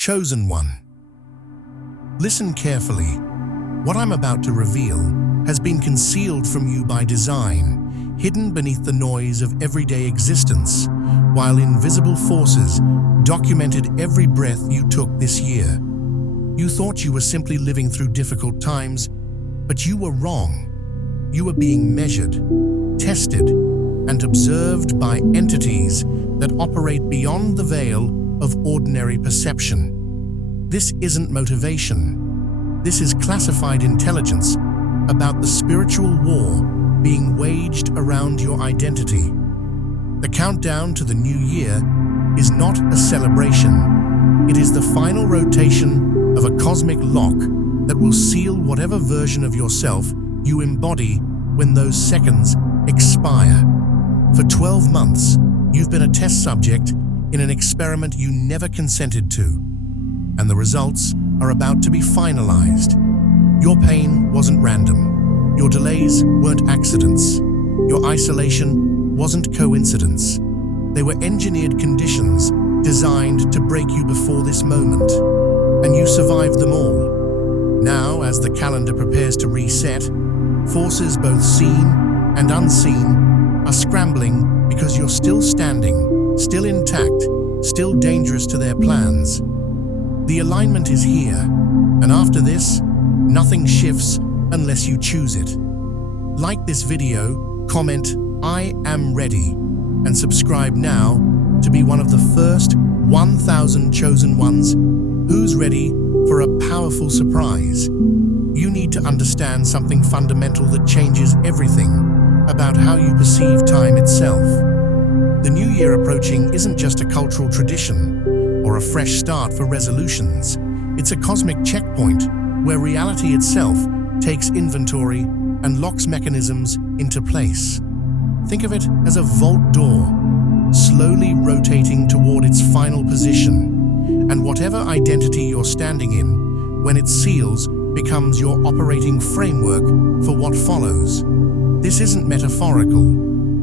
Chosen one. Listen carefully. What I'm about to reveal has been concealed from you by design, hidden beneath the noise of everyday existence, while invisible forces documented every breath you took this year. You thought you were simply living through difficult times, but you were wrong. You were being measured, tested, and observed by entities that operate beyond the veil of ordinary perception. This isn't motivation. This is classified intelligence about the spiritual war being waged around your identity. The countdown to the new year is not a celebration. It is the final rotation of a cosmic lock that will seal whatever version of yourself you embody when those seconds expire. For 12 months, you've been a test subject in an experiment you never consented to, and the results are about to be finalized. Your pain wasn't random. Your delays weren't accidents. Your isolation wasn't coincidence. They were engineered conditions designed to break you before this moment, and you survived them all. Now, as the calendar prepares to reset, forces both seen and unseen are scrambling because you're still standing, still intact, still dangerous to their plans. The alignment is here, and after this, nothing shifts unless you choose it. Like this video, comment, "I am ready," and subscribe now to be one of the first 1,000 chosen ones who's ready for a powerful surprise. You need to understand something fundamental that changes everything about how you perceive time itself. The new year approaching isn't just a cultural tradition or a fresh start for resolutions. It's a cosmic checkpoint where reality itself takes inventory and locks mechanisms into place. Think of it as a vault door, slowly rotating toward its final position, and whatever identity you're standing in, when it seals, becomes your operating framework for what follows. This isn't metaphorical.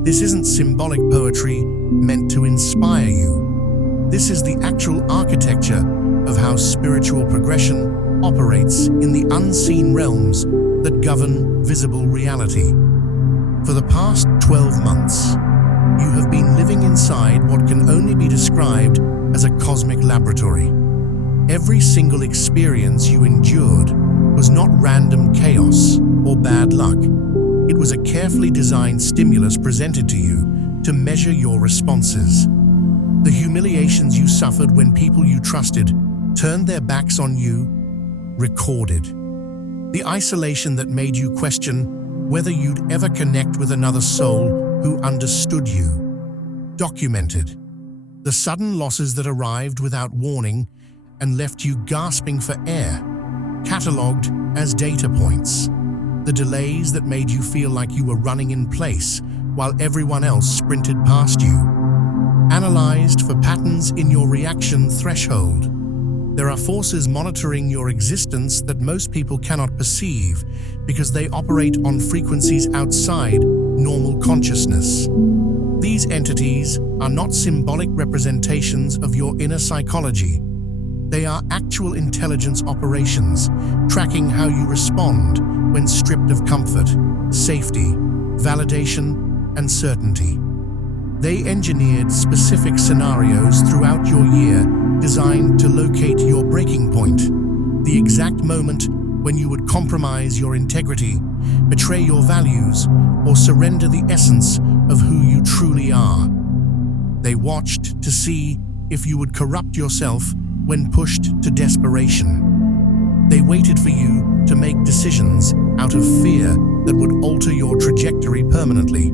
This isn't symbolic poetry meant to inspire you. This is the actual architecture of how spiritual progression operates in the unseen realms that govern visible reality. For the past 12 months, you have been living inside what can only be described as a cosmic laboratory. Every single experience you endured was not random chaos or bad luck. It was a carefully designed stimulus presented to you to measure your responses. The humiliations you suffered when people you trusted turned their backs on you, recorded. The isolation that made you question whether you'd ever connect with another soul who understood you, documented. The sudden losses that arrived without warning and left you gasping for air, catalogued as data points. The delays that made you feel like you were running in place while everyone else sprinted past you, analyzed for patterns in your reaction threshold. There are forces monitoring your existence that most people cannot perceive because they operate on frequencies outside normal consciousness. These entities are not symbolic representations of your inner psychology. They are actual intelligence operations, tracking how you respond when stripped of comfort, safety, validation, and certainty. They engineered specific scenarios throughout your year designed to locate your breaking point, the exact moment when you would compromise your integrity, betray your values, or surrender the essence of who you truly are. They watched to see if you would corrupt yourself when pushed to desperation. They waited for you to make decisions out of fear that would alter your trajectory permanently.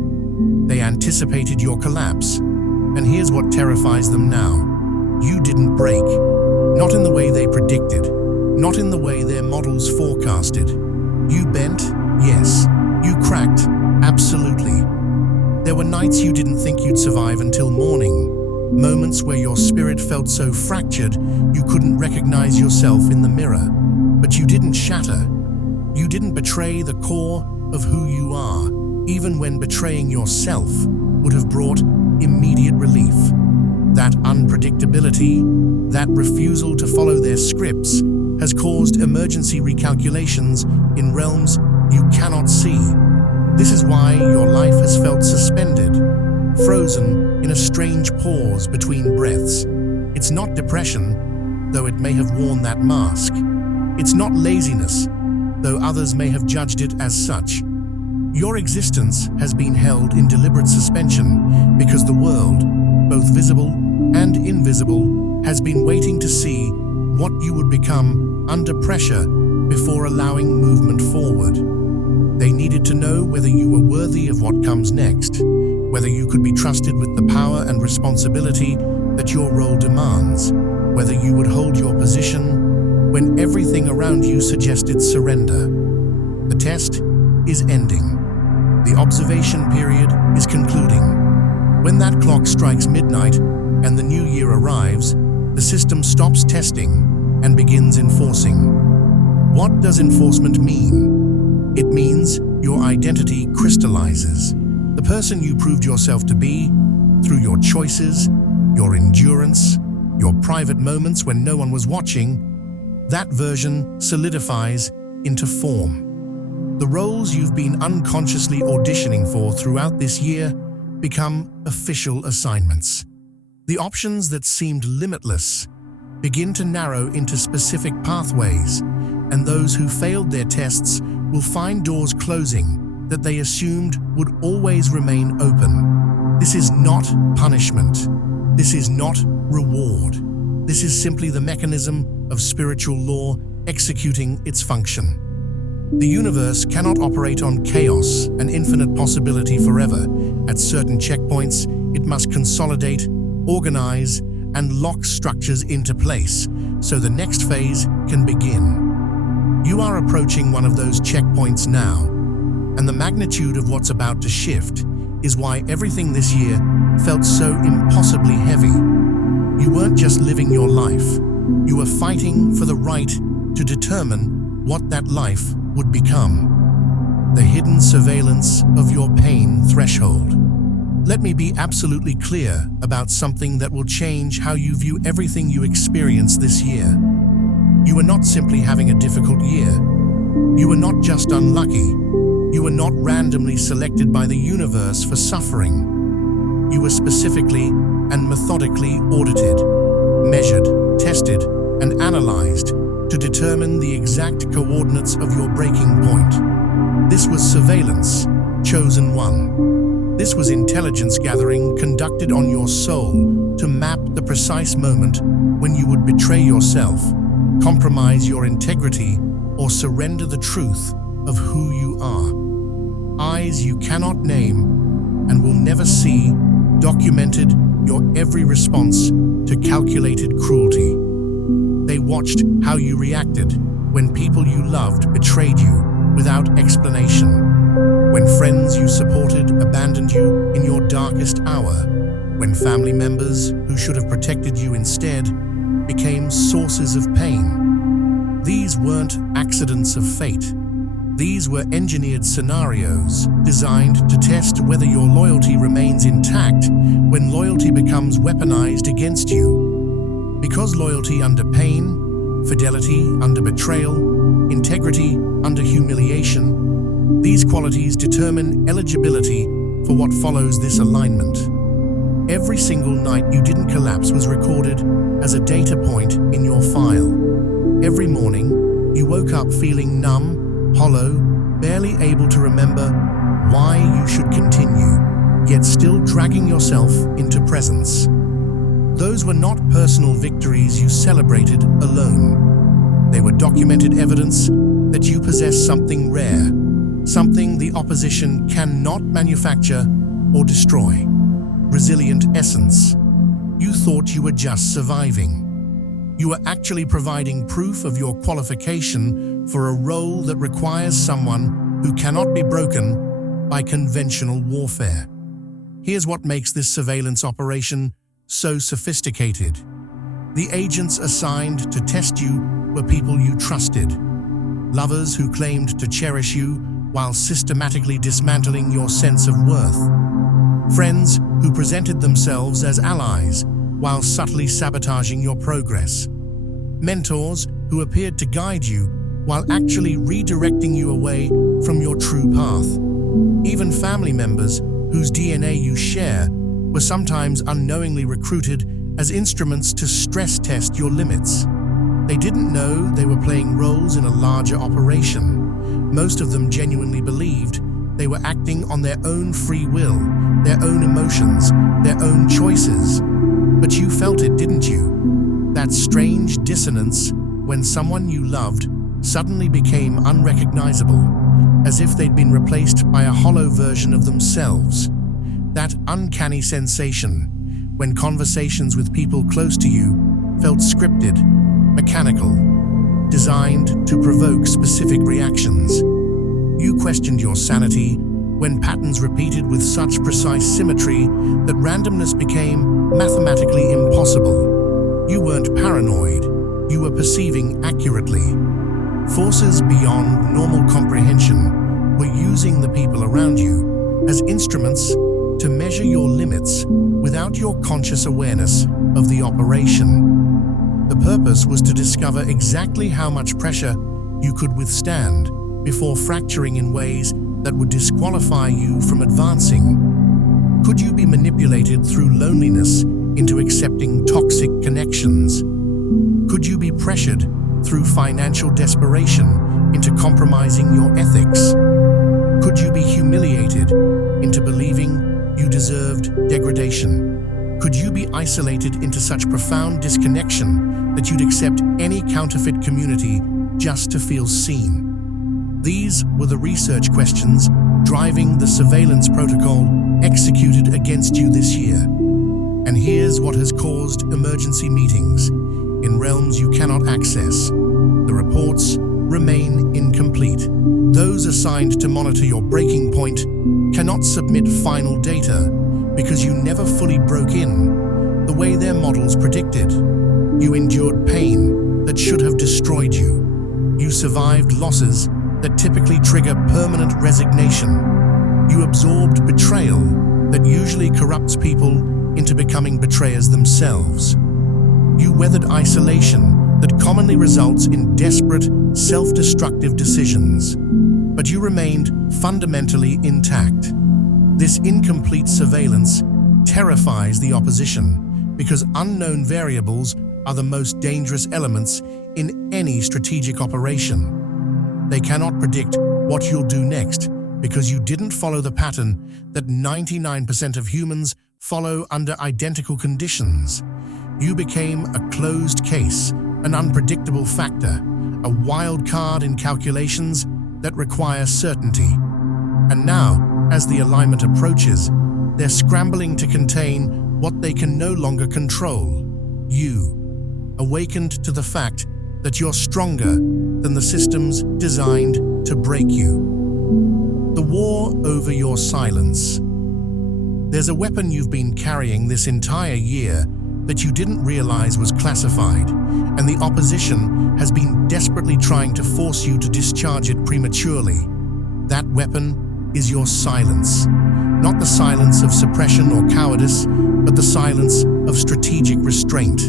They anticipated your collapse, and here's what terrifies them now. You didn't break, not in the way they predicted, not in the way their models forecasted. You bent, yes. You cracked, absolutely. There were nights you didn't think you'd survive until morning, moments where your spirit felt so fractured you couldn't recognize yourself in the mirror. But you didn't shatter. You didn't betray the core of who you are, even when betraying yourself would have brought immediate relief. That unpredictability, That refusal to follow their scripts has caused emergency recalculations in realms you cannot see. This is why your life has felt suspended, frozen in a strange pause between breaths. It's not depression, though it may have worn that mask. It's not laziness, though others may have judged it as such. Your existence has been held in deliberate suspension because the world, both visible and invisible, has been waiting to see what you would become under pressure before allowing movement forward. They needed to know whether you were worthy of what comes next, whether you could be trusted with the power and responsibility that your role demands, whether you would hold your position when everything around you suggested surrender. The test is ending. The observation period is concluding. When that clock strikes midnight and the new year arrives, the system stops testing and begins enforcing. What does enforcement mean? It means your identity crystallizes. The person you proved yourself to be, through your choices, your endurance, your private moments when no one was watching, that version solidifies into form. The roles you've been unconsciously auditioning for throughout this year become official assignments. The options that seemed limitless begin to narrow into specific pathways, and those who failed their tests will find doors closing that they assumed would always remain open. This is not punishment. This is not reward. This is simply the mechanism of spiritual law executing its function. The universe cannot operate on chaos and infinite possibility forever. At certain checkpoints, it must consolidate, organize, and lock structures into place so the next phase can begin. You are approaching one of those checkpoints now, and the magnitude of what's about to shift is why everything this year felt so impossibly heavy. You weren't just living your life, you were fighting for the right to determine what that life would become. The hidden surveillance of your pain threshold. Let me be absolutely clear about something that will change how you view everything you experience this year. You are not simply having a difficult year. You are not just unlucky. You were not randomly selected by the universe for suffering. You were specifically and methodically audited, measured, tested, and analyzed to determine the exact coordinates of your breaking point. This was surveillance, chosen one. This was intelligence gathering conducted on your soul to map the precise moment when you would betray yourself, compromise your integrity, or surrender the truth of who you are. Eyes you cannot name and will never see documented your every response to calculated cruelty. They watched how you reacted when people you loved betrayed you without explanation, when friends you supported abandoned you in your darkest hour, when family members who should have protected you instead became sources of pain. These weren't accidents of fate. These were engineered scenarios designed to test whether your loyalty remains intact when loyalty becomes weaponized against you. Because loyalty under pain, fidelity under betrayal, integrity under humiliation, these qualities determine eligibility for what follows this alignment. Every single night you didn't collapse was recorded as a data point in your file. Every morning, you woke up feeling numb, hollow, barely able to remember why you should continue, yet still dragging yourself into presence. Those were not personal victories you celebrated alone. They were documented evidence that you possess something rare, something the opposition cannot manufacture or destroy. Resilient essence. You thought you were just surviving. You were actually providing proof of your qualification for a role that requires someone who cannot be broken by conventional warfare. Here's what makes this surveillance operation so sophisticated. The agents assigned to test you were people you trusted, lovers who claimed to cherish you while systematically dismantling your sense of worth, friends who presented themselves as allies while subtly sabotaging your progress. Mentors who appeared to guide you while actually redirecting you away from your true path. Even family members whose DNA you share were sometimes unknowingly recruited as instruments to stress test your limits. They didn't know they were playing roles in a larger operation. Most of them genuinely believed they were acting on their own free will, their own emotions, their own choices. But you felt it, didn't you? That strange dissonance when someone you loved suddenly became unrecognizable, as if they'd been replaced by a hollow version of themselves. That uncanny sensation when conversations with people close to you felt scripted, mechanical, designed to provoke specific reactions. You questioned your sanity when patterns repeated with such precise symmetry that randomness became mathematically impossible. You weren't paranoid, you were perceiving accurately. Forces beyond normal comprehension were using the people around you as instruments to measure your limits without your conscious awareness of the operation. The purpose was to discover exactly how much pressure you could withstand before fracturing in ways that would disqualify you from advancing. Could you be manipulated through loneliness into accepting toxic connections? Could you be pressured through financial desperation into compromising your ethics? Could you be humiliated into believing you deserved degradation? Could you be isolated into such profound disconnection that you'd accept any counterfeit community just to feel seen? These were the research questions driving the surveillance protocol executed against you this year. And here's what has caused emergency meetings in realms you cannot access. The reports remain incomplete. Those assigned to monitor your breaking point cannot submit final data because you never fully broke in the way their models predicted. You endured pain that should have destroyed you. You survived losses that typically trigger permanent resignation. You absorbed betrayal that usually corrupts people into becoming betrayers themselves. You weathered isolation that commonly results in desperate, self-destructive decisions. But you remained fundamentally intact. This incomplete surveillance terrifies the opposition because unknown variables are the most dangerous elements in any strategic operation. They cannot predict what you'll do next because you didn't follow the pattern that 99% of humans follow under identical conditions. You became a closed case, an unpredictable factor, a wild card in calculations that require certainty. And now, as the alignment approaches, they're scrambling to contain what they can no longer control. You, awakened to the fact that you're stronger than the systems designed to break you. The war over your silence. There's a weapon you've been carrying this entire year that you didn't realize was classified, and the opposition has been desperately trying to force you to discharge it prematurely. That weapon is your silence. Not the silence of suppression or cowardice, but the silence of strategic restraint.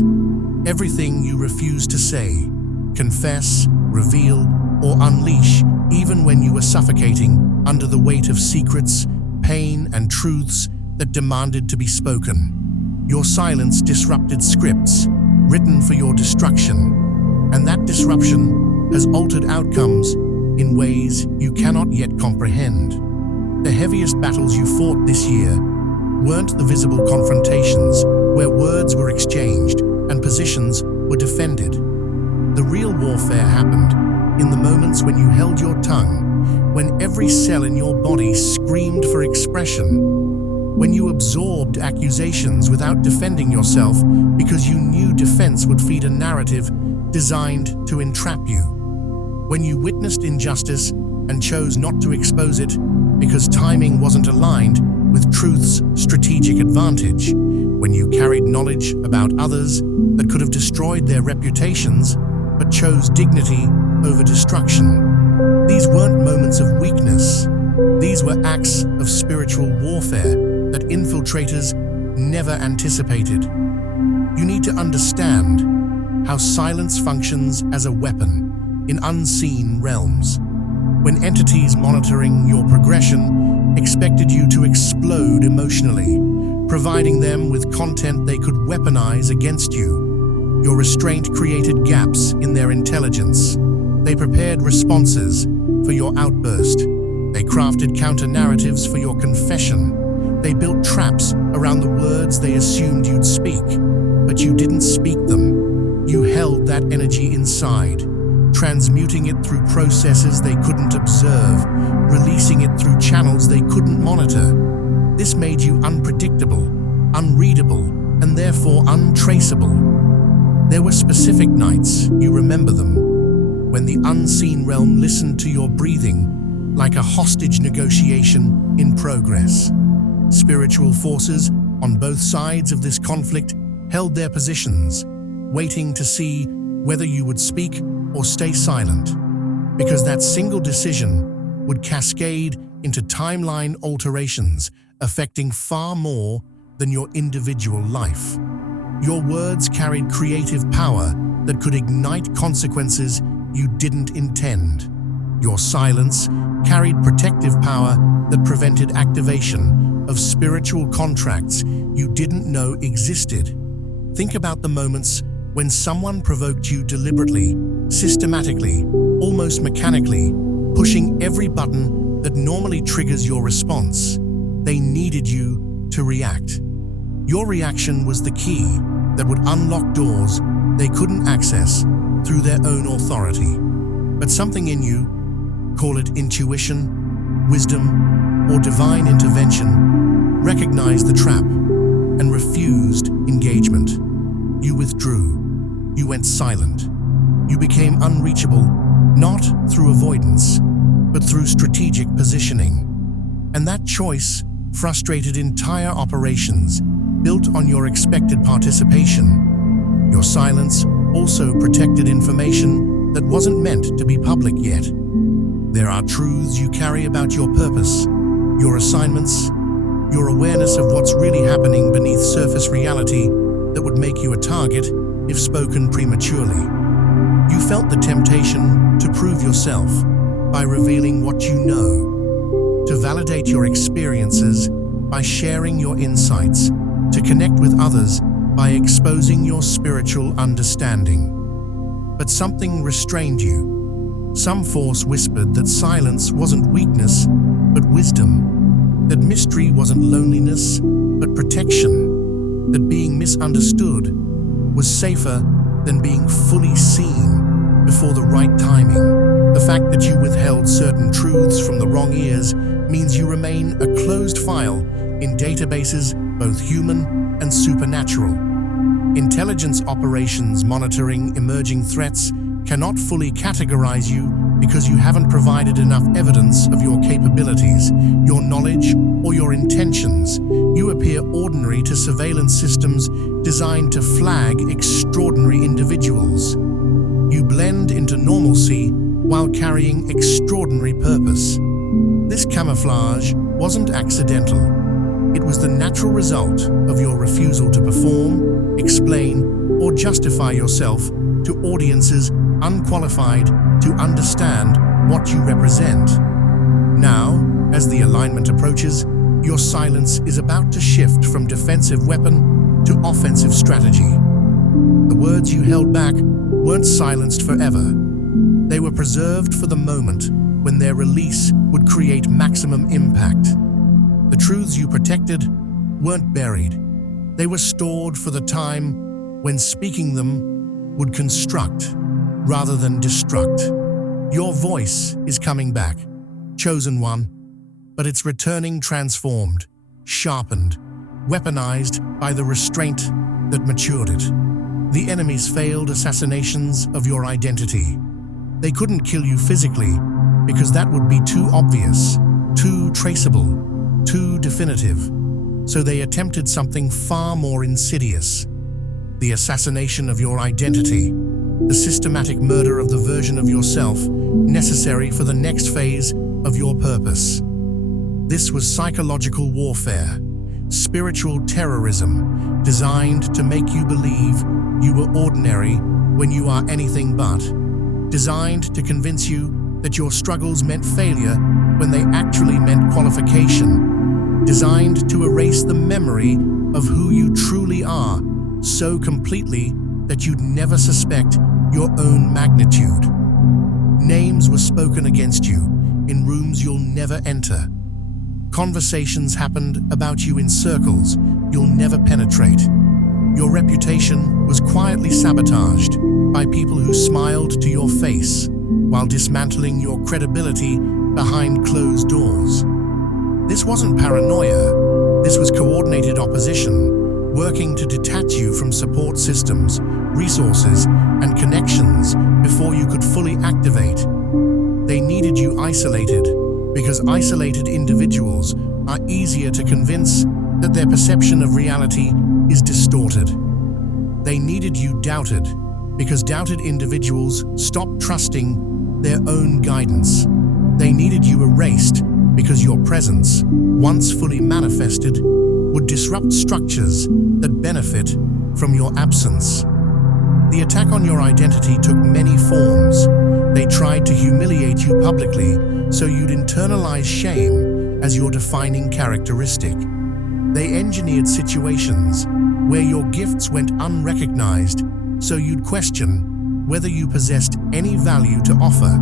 Everything you refuse to say, confess, reveal, or unleash, even when you were suffocating under the weight of secrets, pain, and truths that demanded to be spoken. Your silence disrupted scripts written for your destruction, and that disruption has altered outcomes in ways you cannot yet comprehend. The heaviest battles you fought this year weren't the visible confrontations where words were exchanged and positions were defended. The real warfare happened in the moments when you held your tongue, when every cell in your body screamed for expression, when you absorbed accusations without defending yourself because you knew defense would feed a narrative designed to entrap you, when you witnessed injustice and chose not to expose it because timing wasn't aligned with truth's strategic advantage, when you carried knowledge about others that could have destroyed their reputations but chose dignity over destruction. These weren't moments of weakness. These were acts of spiritual warfare that infiltrators never anticipated. You need to understand how silence functions as a weapon in unseen realms. When entities monitoring your progression expected you to explode emotionally, providing them with content they could weaponize against you, your restraint created gaps in their intelligence. They prepared responses for your outburst. They crafted counter-narratives for your confession. They built traps around the words they assumed you'd speak, but you didn't speak them. You held that energy inside, transmuting it through processes they couldn't observe, releasing it through channels they couldn't monitor. This made you unpredictable, unreadable, and therefore untraceable. There were specific nights, you remember them, when the unseen realm listened to your breathing like a hostage negotiation in progress. Spiritual forces on both sides of this conflict held their positions, waiting to see whether you would speak or stay silent, because that single decision would cascade into timeline alterations affecting far more than your individual life. Your words carried creative power that could ignite consequences you didn't intend. Your silence carried protective power that prevented activation of spiritual contracts you didn't know existed. Think about the moments when someone provoked you deliberately, systematically, almost mechanically, pushing every button that normally triggers your response. They needed you to react. Your reaction was the key that would unlock doors they couldn't access through their own authority. But something in you, call it intuition, wisdom, or divine intervention, recognized the trap and refused engagement. You withdrew. You went silent. You became unreachable, not through avoidance, but through strategic positioning. And that choice frustrated entire operations built on your expected participation. Your silence also protected information that wasn't meant to be public yet. There are truths you carry about your purpose, your assignments, your awareness of what's really happening beneath surface reality that would make you a target if spoken prematurely. You felt the temptation to prove yourself by revealing what you know, to validate your experiences by sharing your insights, to connect with others by exposing your spiritual understanding. But something restrained you. Some force whispered that silence wasn't weakness, but wisdom, that mystery wasn't loneliness, but protection, that being misunderstood was safer than being fully seen before the right timing. The fact that you withheld certain truths from the wrong ears means you remain a closed file in databases both human and supernatural. Intelligence operations monitoring emerging threats cannot fully categorize you because you haven't provided enough evidence of your capabilities, your knowledge, or your intentions. You appear ordinary to surveillance systems designed to flag extraordinary individuals. You blend into normalcy while carrying extraordinary purpose. This camouflage wasn't accidental. It was the natural result of your refusal to perform, explain, or justify yourself to audiences unqualified to understand what you represent. Now, as the alignment approaches, your silence is about to shift from defensive weapon to offensive strategy. The words you held back weren't silenced forever. They were preserved for the moment when their release would create maximum impact. The truths you protected weren't buried. They were stored for the time when speaking them would construct rather than destruct. Your voice is coming back, chosen one, but it's returning transformed, sharpened, weaponized by the restraint that matured it. The enemy's failed assassinations of your identity. They couldn't kill you physically because that would be too obvious, too traceable, too definitive. So they attempted something far more insidious: the assassination of your identity, the systematic murder of the version of yourself necessary for the next phase of your purpose. This was psychological warfare, spiritual terrorism designed to make you believe you were ordinary when you are anything but, designed to convince you that your struggles meant failure when they actually meant qualification, designed to erase the memory of who you truly are so completely that you'd never suspect your own magnitude. Names were spoken against you in rooms you'll never enter. Conversations happened about you in circles you'll never penetrate. Your reputation was quietly sabotaged by people who smiled to your face while dismantling your credibility behind closed doors. This wasn't paranoia. This was coordinated opposition, working to detach you from support systems, resources, and connections before you could fully activate. They needed you isolated because isolated individuals are easier to convince that their perception of reality is distorted. They needed you doubted because doubted individuals stop trusting their own guidance. They needed you erased because your presence, once fully manifested, would disrupt structures that benefit from your absence. The attack on your identity took many forms. They tried to humiliate you publicly so you'd internalize shame as your defining characteristic. They engineered situations where your gifts went unrecognized so you'd question whether you possessed any value to offer.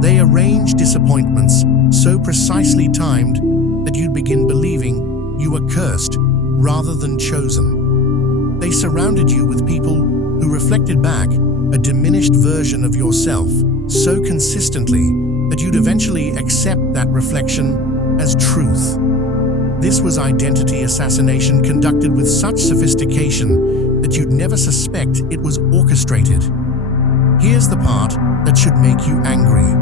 They arranged disappointments so precisely timed that you'd begin believing you were cursed rather than chosen. They surrounded you with people who reflected back a diminished version of yourself so consistently that you'd eventually accept that reflection as truth. This was identity assassination conducted with such sophistication that you'd never suspect it was orchestrated. Here's the part that should make you angry.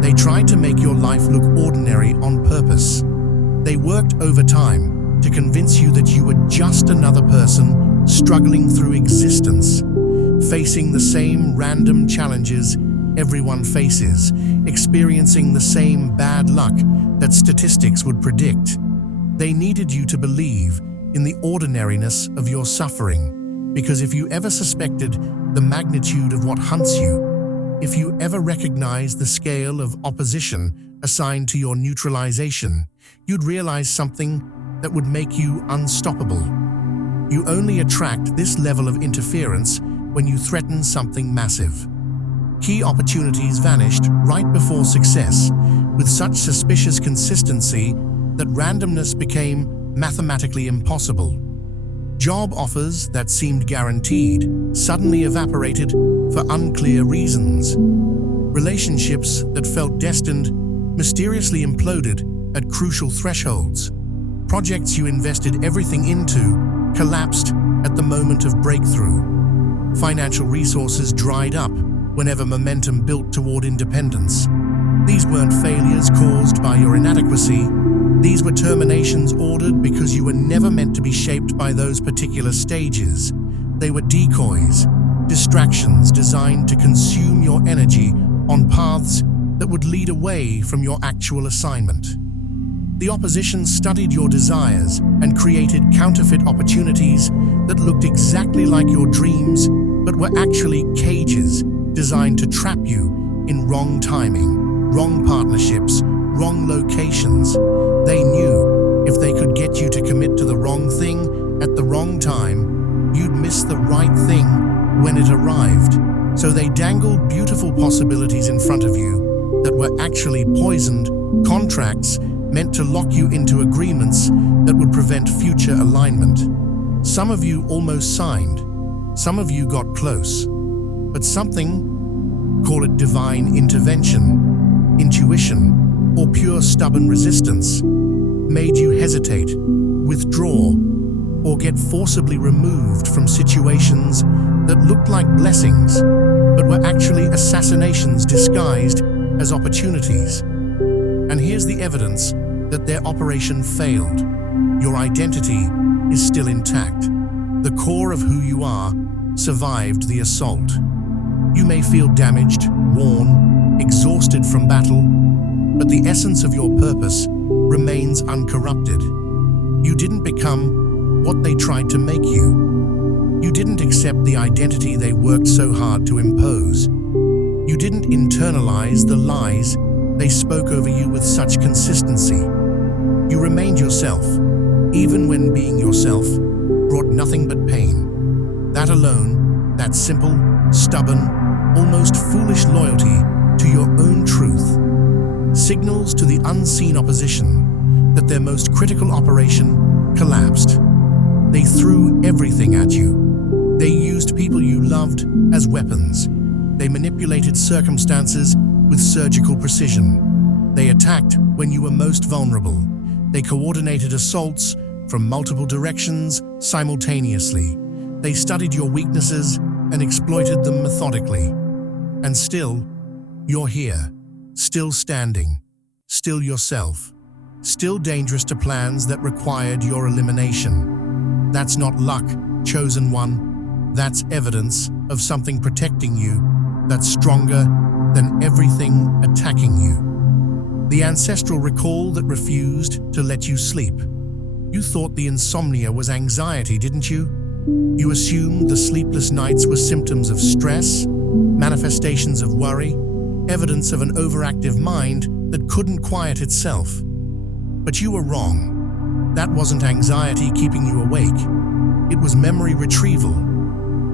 They tried to make your life look ordinary on purpose. They worked overtime to convince you that you were just another person struggling through existence, facing the same random challenges everyone faces, experiencing the same bad luck that statistics would predict. They needed you to believe in the ordinariness of your suffering, because if you ever suspected the magnitude of what hunts you, if you ever recognized the scale of opposition assigned to your neutralization, you'd realize something that would make you unstoppable. You only attract this level of interference when you threaten something massive. Key opportunities vanished right before success, with such suspicious consistency that randomness became mathematically impossible. Job offers that seemed guaranteed suddenly evaporated for unclear reasons. Relationships that felt destined mysteriously imploded at crucial thresholds. Projects you invested everything into collapsed at the moment of breakthrough. Financial resources dried up whenever momentum built toward independence. These weren't failures caused by your inadequacy. These were terminations ordered because you were never meant to be shaped by those particular stages. They were decoys, distractions designed to consume your energy on paths that would lead away from your actual assignment. The opposition studied your desires and created counterfeit opportunities that looked exactly like your dreams, but were actually cages designed to trap you in wrong timing, wrong partnerships, wrong locations. They knew if they could get you to commit to the wrong thing at the wrong time, you'd miss the right thing when it arrived. So they dangled beautiful possibilities in front of you that were actually poisoned contracts meant to lock you into agreements that would prevent future alignment. Some of you almost signed, some of you got close, but something, call it divine intervention, intuition, or pure stubborn resistance, made you hesitate, withdraw, or get forcibly removed from situations that looked like blessings, but were actually assassinations disguised as opportunities. And here's the evidence that their operation failed. Your identity is still intact. The core of who you are survived the assault. You may feel damaged, worn, exhausted from battle, but the essence of your purpose remains uncorrupted. You didn't become what they tried to make you. You didn't accept the identity they worked so hard to impose. You didn't internalize the lies they spoke over you with such consistency. You remained yourself, even when being yourself brought nothing but pain. That alone, that simple, stubborn, almost foolish loyalty to your own truth, signals to the unseen opposition that their most critical operation collapsed. They threw everything at you. They used people you loved as weapons. They manipulated circumstances with surgical precision. They attacked when you were most vulnerable. They coordinated assaults from multiple directions simultaneously. They studied your weaknesses and exploited them methodically. And still, you're here, still standing, still yourself, still dangerous to plans that required your elimination. That's not luck, chosen one. That's evidence of something protecting you that's stronger than everything attacking you. The ancestral recall that refused to let you sleep. You thought the insomnia was anxiety, didn't you? You assumed the sleepless nights were symptoms of stress, manifestations of worry, evidence of an overactive mind that couldn't quiet itself. But you were wrong. That wasn't anxiety keeping you awake. It was memory retrieval.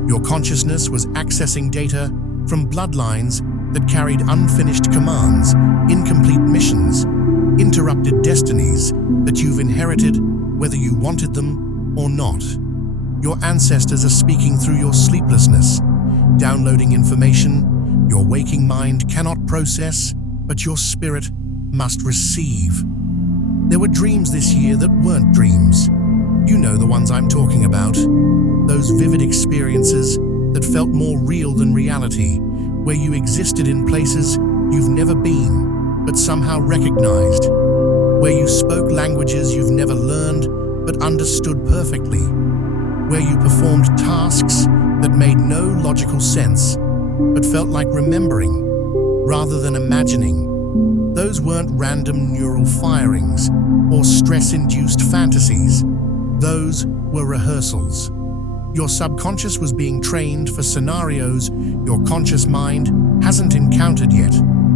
Your consciousness was accessing data from bloodlines that carried unfinished commands, incomplete missions, interrupted destinies that you've inherited whether you wanted them or not. Your ancestors are speaking through your sleeplessness, downloading information your waking mind cannot process, but your spirit must receive. There were dreams this year that weren't dreams. You know the ones I'm talking about. Those vivid experiences that felt more real than reality, where you existed in places you've never been, but somehow recognized, where you spoke languages you've never learned, but understood perfectly, where you performed tasks that made no logical sense, but felt like remembering, rather than imagining. Those weren't random neural firings or stress-induced fantasies. Those were rehearsals. Your subconscious was being trained for scenarios your conscious mind hasn't encountered yet,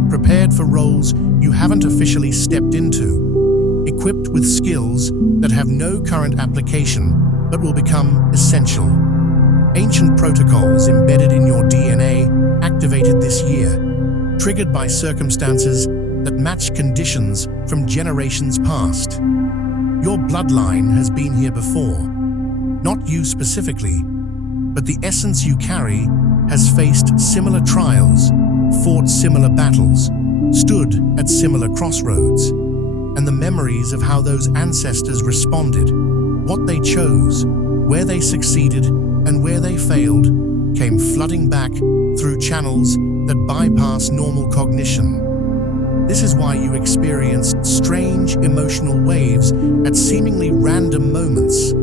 prepared for roles you haven't officially stepped into, equipped with skills that have no current application but will become essential. Ancient protocols embedded in your DNA activated this year, triggered by circumstances that match conditions from generations past. Your bloodline has been here before. Not you specifically, but the essence you carry has faced similar trials, fought similar battles, stood at similar crossroads, and the memories of how those ancestors responded, what they chose, where they succeeded, and where they failed, came flooding back through channels that bypass normal cognition. This is why you experienced strange emotional waves at seemingly random moments,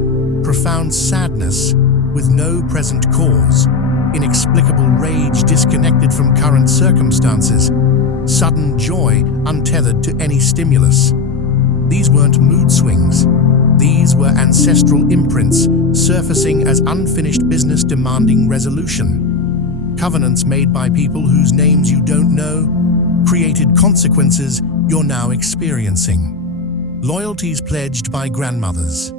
profound sadness with no present cause, inexplicable rage disconnected from current circumstances, sudden joy untethered to any stimulus. These weren't mood swings. These were ancestral imprints surfacing as unfinished business demanding resolution. Covenants made by people whose names you don't know created consequences you're now experiencing. Loyalties pledged by grandmothers.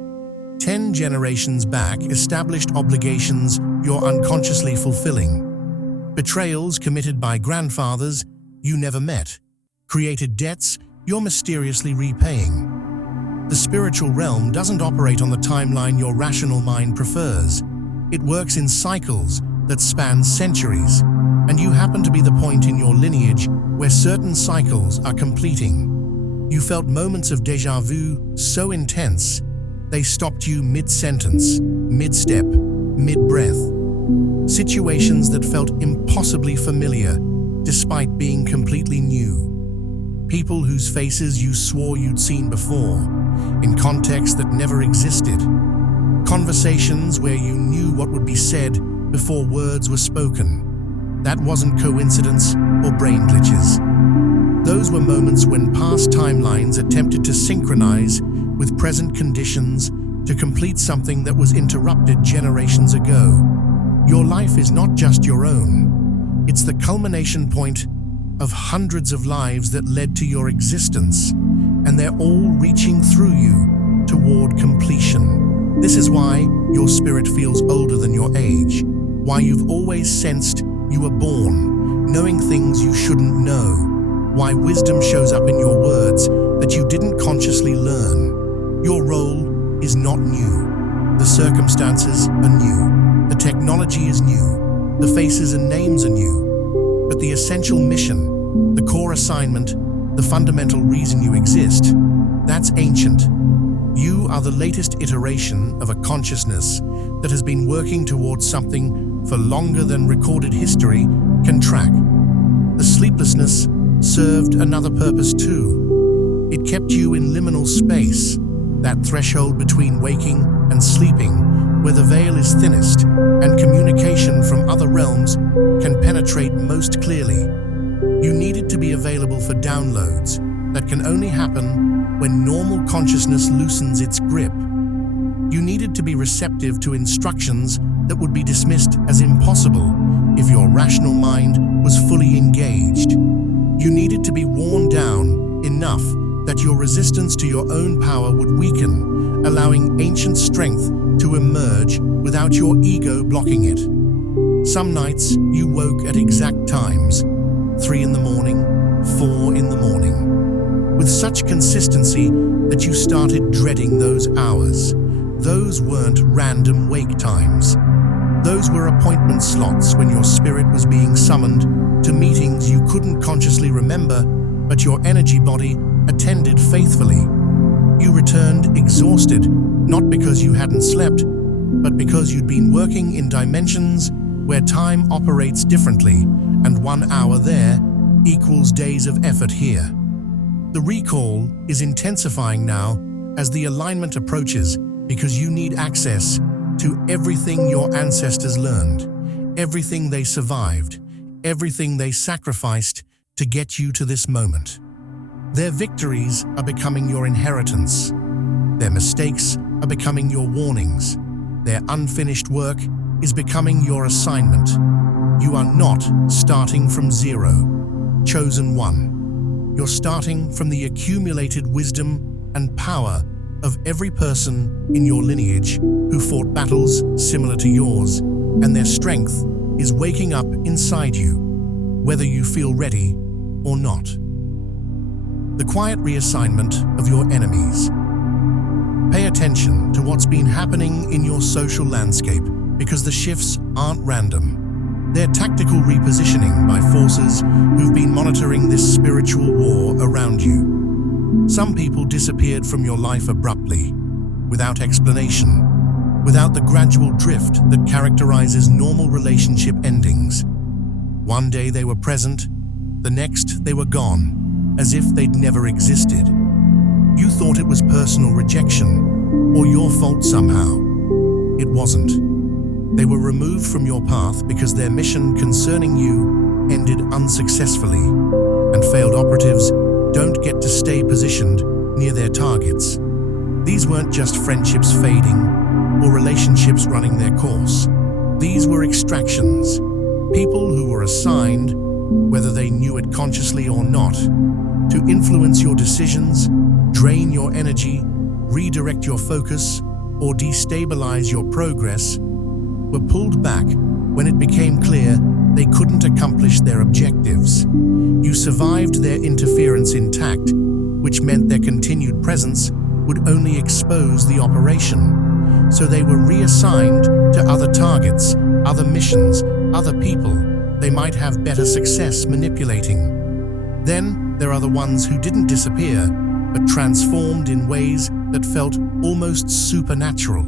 10 generations back established obligations you're unconsciously fulfilling. Betrayals committed by grandfathers you never met. Created debts you're mysteriously repaying. The spiritual realm doesn't operate on the timeline your rational mind prefers. It works in cycles that span centuries, and you happen to be the point in your lineage where certain cycles are completing. You felt moments of déjà vu so intense, they stopped you mid-sentence, mid-step, mid-breath. Situations that felt impossibly familiar, despite being completely new. People whose faces you swore you'd seen before, in contexts that never existed. Conversations where you knew what would be said before words were spoken. That wasn't coincidence or brain glitches. Those were moments when past timelines attempted to synchronize with present conditions to complete something that was interrupted generations ago. Your life is not just your own. It's the culmination point of hundreds of lives that led to your existence, and they're all reaching through you toward completion. This is why your spirit feels older than your age, why you've always sensed you were born, knowing things you shouldn't know, why wisdom shows up in your words that you didn't consciously learn. Your role is not new. The circumstances are new. The technology is new. The faces and names are new. But the essential mission, the core assignment, the fundamental reason you exist, that's ancient. You are the latest iteration of a consciousness that has been working towards something for longer than recorded history can track. The sleeplessness served another purpose too. It kept you in liminal space, that threshold between waking and sleeping, where the veil is thinnest and communication from other realms can penetrate most clearly. You needed to be available for downloads that can only happen when normal consciousness loosens its grip. You needed to be receptive to instructions that would be dismissed as impossible if your rational mind was fully engaged. You needed to be worn down enough that your resistance to your own power would weaken, allowing ancient strength to emerge without your ego blocking it. Some nights you woke at exact times, 3 in the morning, 4 in the morning, with such consistency that you started dreading those hours. Those weren't random wake times. Those were appointment slots when your spirit was being summoned to meetings you couldn't consciously remember, but your energy body attended faithfully. You returned exhausted, not because you hadn't slept, but because you'd been working in dimensions where time operates differently, and 1 hour there equals days of effort here. The recall is intensifying now as the alignment approaches, because you need access to everything your ancestors learned, everything they survived, everything they sacrificed to get you to this moment. Their victories are becoming your inheritance. Their mistakes are becoming your warnings. Their unfinished work is becoming your assignment. You are not starting from zero, chosen one. You're starting from the accumulated wisdom and power of every person in your lineage who fought battles similar to yours, and their strength is waking up inside you, whether you feel ready or not. The quiet reassignment of your enemies. Pay attention to what's been happening in your social landscape, because the shifts aren't random. They're tactical repositioning by forces who've been monitoring this spiritual war around you. Some people disappeared from your life abruptly, without explanation, without the gradual drift that characterizes normal relationship endings. One day they were present, the next they were gone, as if they'd never existed. You thought it was personal rejection, or your fault somehow. It wasn't. They were removed from your path because their mission concerning you ended unsuccessfully, and failed operatives don't get to stay positioned near their targets. These weren't just friendships fading or relationships running their course. These were extractions, people who were assigned, whether they knew it consciously or not, to influence your decisions, drain your energy, redirect your focus, or destabilize your progress, were pulled back when it became clear they couldn't accomplish their objectives. You survived their interference intact, which meant their continued presence would only expose the operation. So they were reassigned to other targets, other missions, other people they might have better success manipulating. Then there are the ones who didn't disappear, but transformed in ways that felt almost supernatural.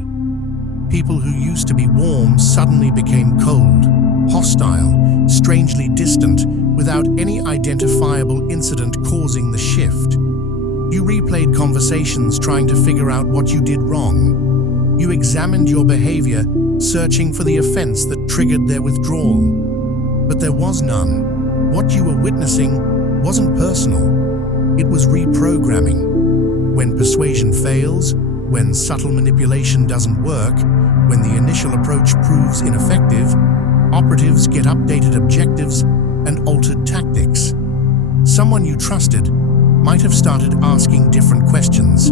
People who used to be warm suddenly became cold, hostile, strangely distant, without any identifiable incident causing the shift. You replayed conversations trying to figure out what you did wrong. You examined your behavior, searching for the offense that triggered their withdrawal. But there was none. What you were witnessing wasn't personal. It was reprogramming. When persuasion fails, when subtle manipulation doesn't work, when the initial approach proves ineffective, operatives get updated objectives and altered tactics. Someone you trusted might have started asking different questions,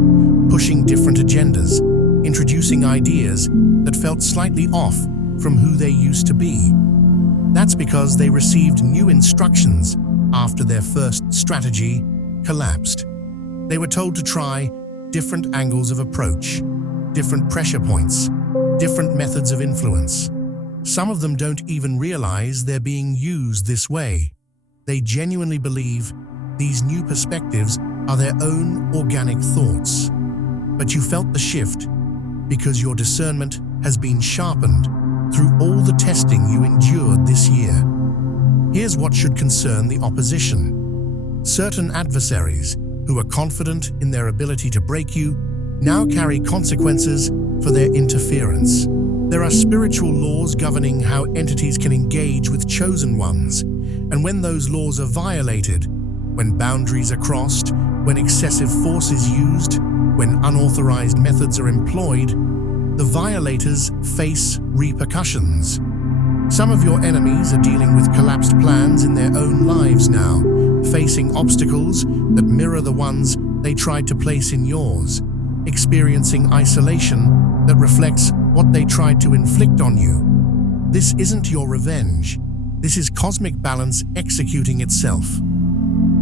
pushing different agendas, introducing ideas that felt slightly off from who they used to be. That's because they received new instructions after their first strategy collapsed. They were told to try different angles of approach, different pressure points, different methods of influence. Some of them don't even realize they're being used this way. They genuinely believe these new perspectives are their own organic thoughts. But you felt the shift because your discernment has been sharpened through all the testing you endured this year. Here's what should concern the opposition. Certain adversaries who are confident in their ability to break you now carry consequences for their interference. There are spiritual laws governing how entities can engage with chosen ones, and when those laws are violated, when boundaries are crossed, when excessive force is used, when unauthorized methods are employed, the violators face repercussions. Some of your enemies are dealing with collapsed plans in their own lives now, facing obstacles that mirror the ones they tried to place in yours, experiencing isolation that reflects what they tried to inflict on you. This isn't your revenge. This is cosmic balance executing itself.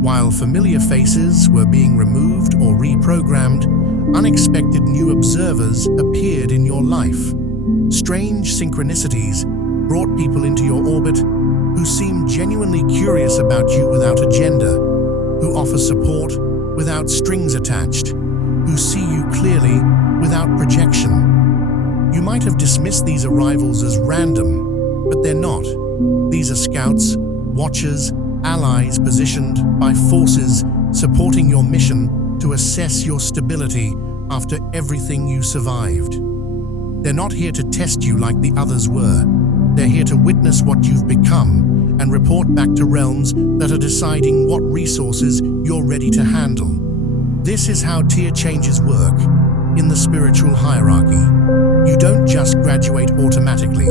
While familiar faces were being removed or reprogrammed, unexpected new observers appeared in your life. Strange synchronicities brought people into your orbit who seem genuinely curious about you without agenda, who offer support without strings attached, who see you clearly without projection. You might have dismissed these arrivals as random, but they're not. These are scouts, watchers, allies positioned by forces supporting your mission to assess your stability after everything you survived. They're not here to test you like the others were. They're here to witness what you've become and report back to realms that are deciding what resources you're ready to handle. This is how tier changes work in the spiritual hierarchy. You don't just graduate automatically.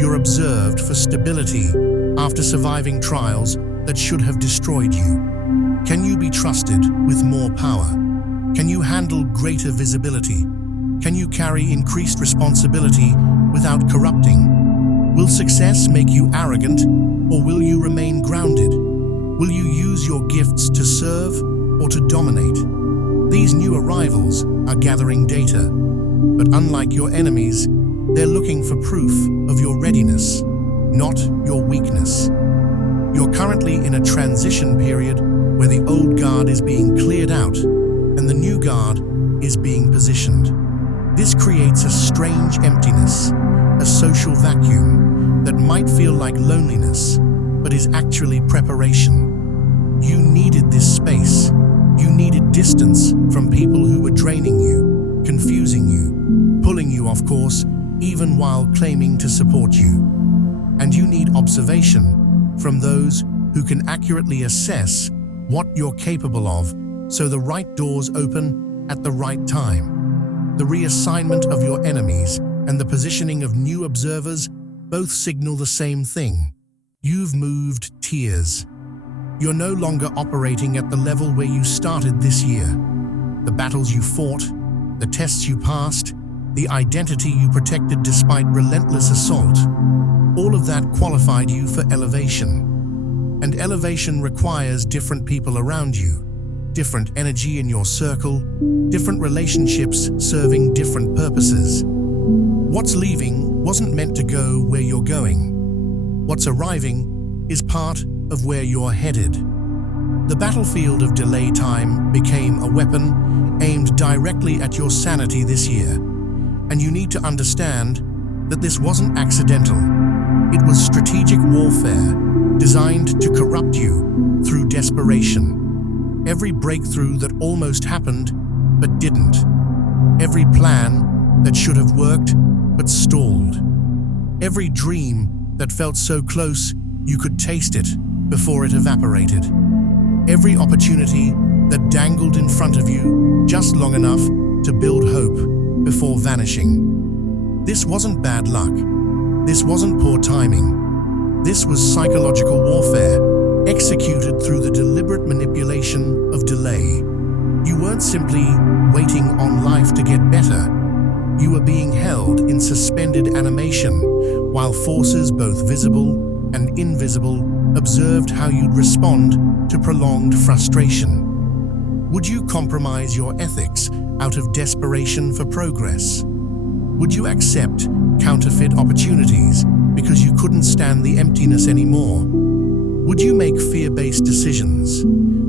You're observed for stability after surviving trials that should have destroyed you. Can you be trusted with more power? Can you handle greater visibility? Can you carry increased responsibility without corrupting? Will success make you arrogant, or will you remain grounded? Will you use your gifts to serve or to dominate? These new arrivals are gathering data, but unlike your enemies, they're looking for proof of your readiness, not your weakness. You're currently in a transition period where the old guard is being cleared out and the new guard is being positioned. This creates a strange emptiness, a social vacuum that might feel like loneliness, but is actually preparation. You needed this space. You needed distance from people who were draining you, confusing you, pulling you off course, even while claiming to support you. And you need observation from those who can accurately assess what you're capable of, so the right doors open at the right time. The reassignment of your enemies and the positioning of new observers both signal the same thing. You've moved tiers. You're no longer operating at the level where you started this year. The battles you fought, the tests you passed, the identity you protected despite relentless assault, all of that qualified you for elevation. And elevation requires different people around you, different energy in your circle, different relationships serving different purposes. What's leaving wasn't meant to go where you're going. What's arriving is part of where you're headed. The battlefield of delay time became a weapon aimed directly at your sanity this year. And you need to understand that this wasn't accidental. It was strategic warfare designed to corrupt you through desperation. Every breakthrough that almost happened but didn't. Every plan that should have worked but stalled. Every dream that felt so close you could taste it before it evaporated. Every opportunity that dangled in front of you just long enough to build hope before vanishing. This wasn't bad luck. This wasn't poor timing. This was psychological warfare, executed through the deliberate manipulation of delay. You weren't simply waiting on life to get better. You were being held in suspended animation, while forces both visible and invisible observed how you'd respond to prolonged frustration. Would you compromise your ethics out of desperation for progress? Would you accept counterfeit opportunities because you couldn't stand the emptiness anymore? Would you make fear-based decisions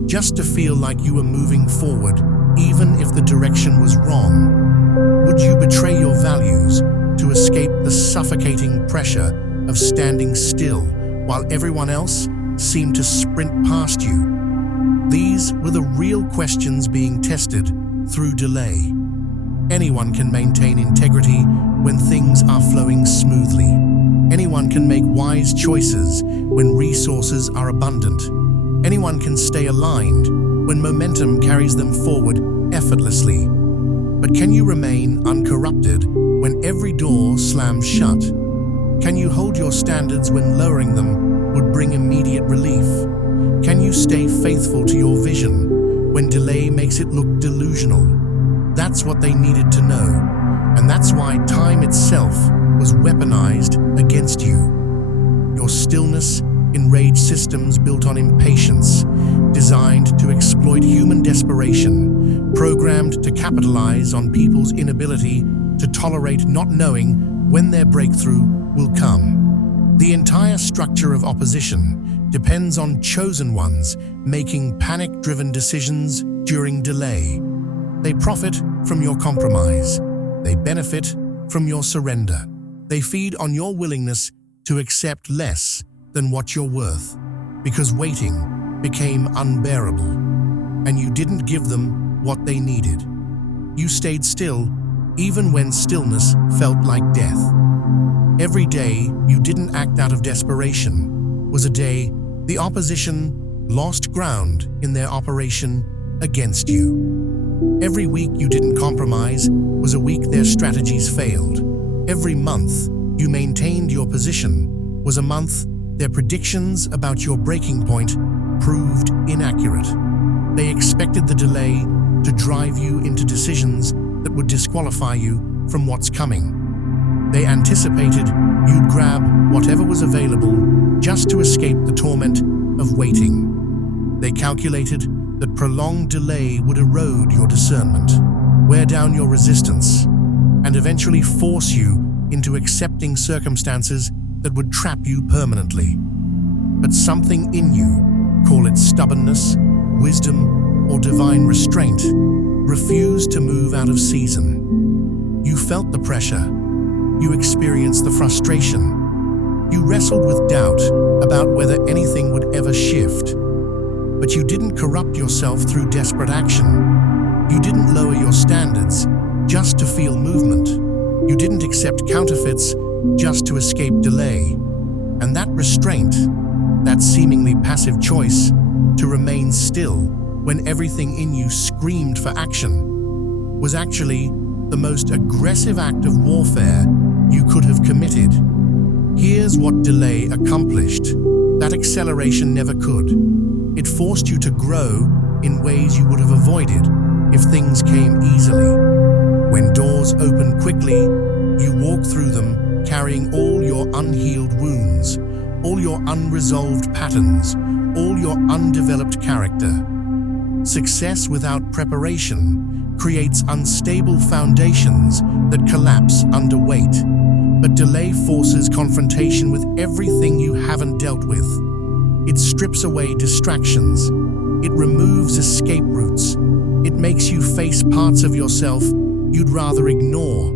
just to feel like you were moving forward even if the direction was wrong? Would you betray your values to escape the suffocating pressure of standing still while everyone else seemed to sprint past you? These were the real questions being tested through delay. Anyone can maintain integrity when things are flowing smoothly. Anyone can make wise choices when resources are abundant. Anyone can stay aligned when momentum carries them forward effortlessly. But can you remain uncorrupted when every door slams shut? Can you hold your standards when lowering them would bring immediate relief? Can you stay faithful to your vision when delay makes it look delusional? That's what they needed to know, and that's why time itself was weaponized against you. Your stillness enraged systems built on impatience, designed to exploit human desperation, programmed to capitalize on people's inability to tolerate not knowing when their breakthrough will come. The entire structure of opposition depends on chosen ones making panic-driven decisions during delay. They profit from your compromise. They benefit from your surrender. They feed on your willingness to accept less than what you're worth, because waiting became unbearable, and you didn't give them what they needed. You stayed still, even when stillness felt like death. Every day you didn't act out of desperation was a day the opposition lost ground in their operation against you. Every week you didn't compromise was a week their strategies failed. Every month you maintained your position was a month their predictions about your breaking point proved inaccurate. They expected the delay to drive you into decisions that would disqualify you from what's coming. They anticipated you'd grab whatever was available just to escape the torment of waiting. They calculated that prolonged delay would erode your discernment, wear down your resistance, and eventually force you into accepting circumstances that would trap you permanently. But something in you, call it stubbornness, wisdom, or divine restraint, refused to move out of season. You felt the pressure. You experienced the frustration. You wrestled with doubt about whether anything would ever shift. But you didn't corrupt yourself through desperate action. You didn't lower your standards just to feel movement. You didn't accept counterfeits just to escape delay. And that restraint, that seemingly passive choice to remain still when everything in you screamed for action, was actually the most aggressive act of warfare you could have committed. Here's what delay accomplished that acceleration never could. It forced you to grow in ways you would have avoided if things came easily. When doors open quickly, you walk through them carrying all your unhealed wounds, all your unresolved patterns, all your undeveloped character. Success without preparation creates unstable foundations that collapse under weight, but delay forces confrontation with everything you haven't dealt with. It strips away distractions. It removes escape routes. It makes you face parts of yourself you'd rather ignore.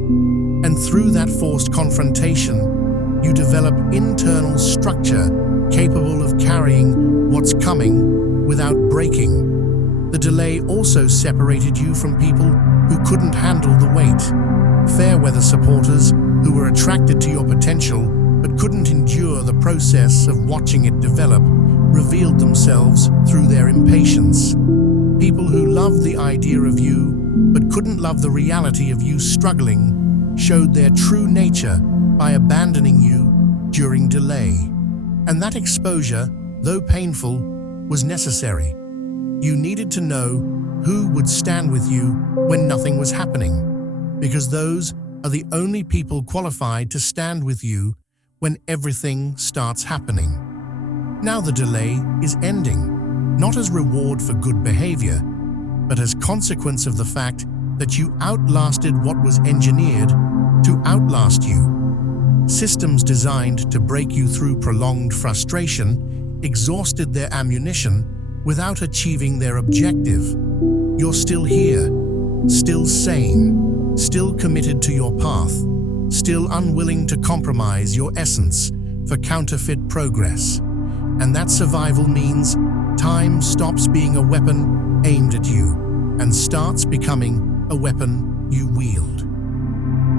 And through that forced confrontation, you develop internal structure capable of carrying what's coming without breaking. The delay also separated you from people who couldn't handle the weight. Fair weather supporters who were attracted to your potential but couldn't endure the process of watching it develop revealed themselves through their impatience. People who loved the idea of you but couldn't love the reality of you struggling showed their true nature by abandoning you during delay. And that exposure, though painful, was necessary. You needed to know who would stand with you when nothing was happening, because those are the only people qualified to stand with you when everything starts happening. Now the delay is ending, not as reward for good behavior, but as consequence of the fact that you outlasted what was engineered to outlast you. Systems designed to break you through prolonged frustration exhausted their ammunition without achieving their objective. You're still here, still sane, still committed to your path, still unwilling to compromise your essence for counterfeit progress. And that survival means time stops being a weapon aimed at you and starts becoming a weapon you wield.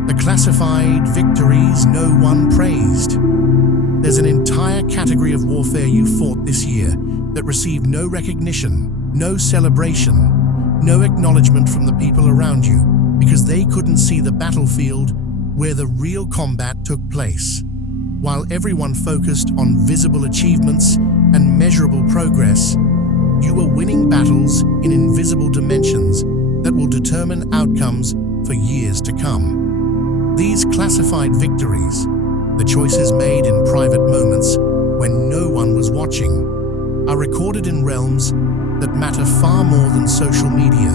The classified victories no one praised. There's an entire category of warfare you fought this year that received no recognition, no celebration, no acknowledgement from the people around you because they couldn't see the battlefield where the real combat took place. While everyone focused on visible achievements and measurable progress, you were winning battles in invisible dimensions that will determine outcomes for years to come. These classified victories, the choices made in private moments when no one was watching, are recorded in realms that matter far more than social media,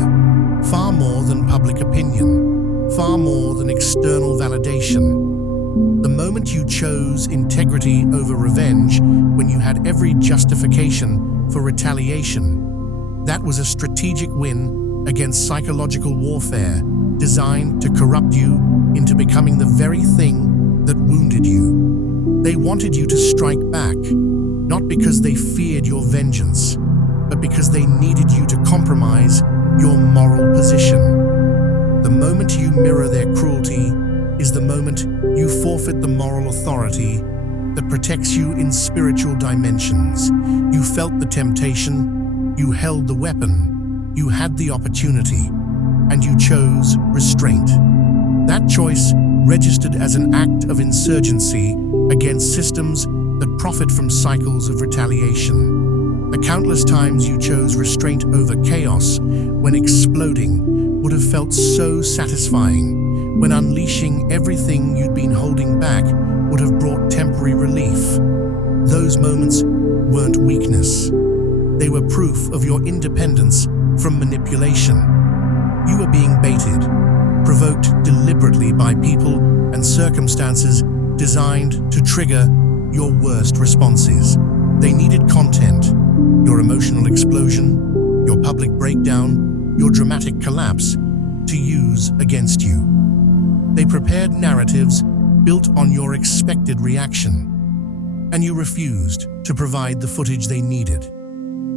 far more than public opinion, far more than external validation. The moment you chose integrity over revenge when you had every justification for retaliation, that was a strategic win against psychological warfare designed to corrupt you into becoming the very thing that wounded you. They wanted you to strike back, not because they feared your vengeance, but because they needed you to compromise your moral position. The moment you mirror their cruelty is the moment you forfeit the moral authority that protects you in spiritual dimensions. You felt the temptation, you held the weapon, you had the opportunity, and you chose restraint. That choice registered as an act of insurgency against systems that profit from cycles of retaliation. The countless times you chose restraint over chaos when exploding would have felt so satisfying, when unleashing everything you'd been holding back would have brought temporary relief. Those moments weren't weakness. They were proof of your independence from manipulation. You were being baited, provoked deliberately by people and circumstances designed to trigger your worst responses. They needed content, your emotional explosion, your public breakdown, your dramatic collapse, to use against you. They prepared narratives built on your expected reaction, and you refused to provide the footage they needed.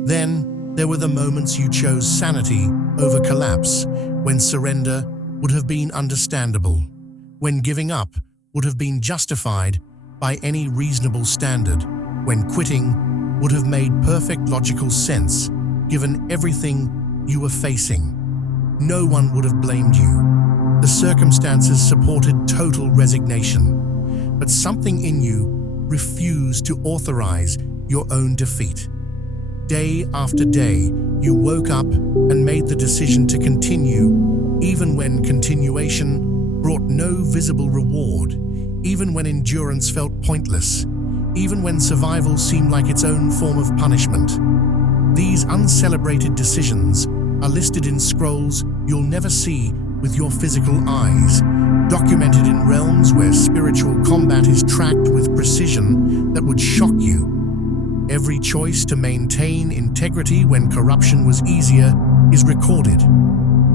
Then there were the moments you chose sanity over collapse, when surrender would have been understandable, when giving up would have been justified by any reasonable standard, when quitting would have made perfect logical sense given everything you were facing. No one would have blamed you. The circumstances supported total resignation, but something in you refused to authorize your own defeat. Day after day, you woke up and made the decision to continue, even when continuation brought no visible reward, even when endurance felt pointless, even when survival seemed like its own form of punishment. These uncelebrated decisions are listed in scrolls you'll never see with your physical eyes, documented in realms where spiritual combat is tracked with precision that would shock you. Every choice to maintain integrity when corruption was easier is recorded.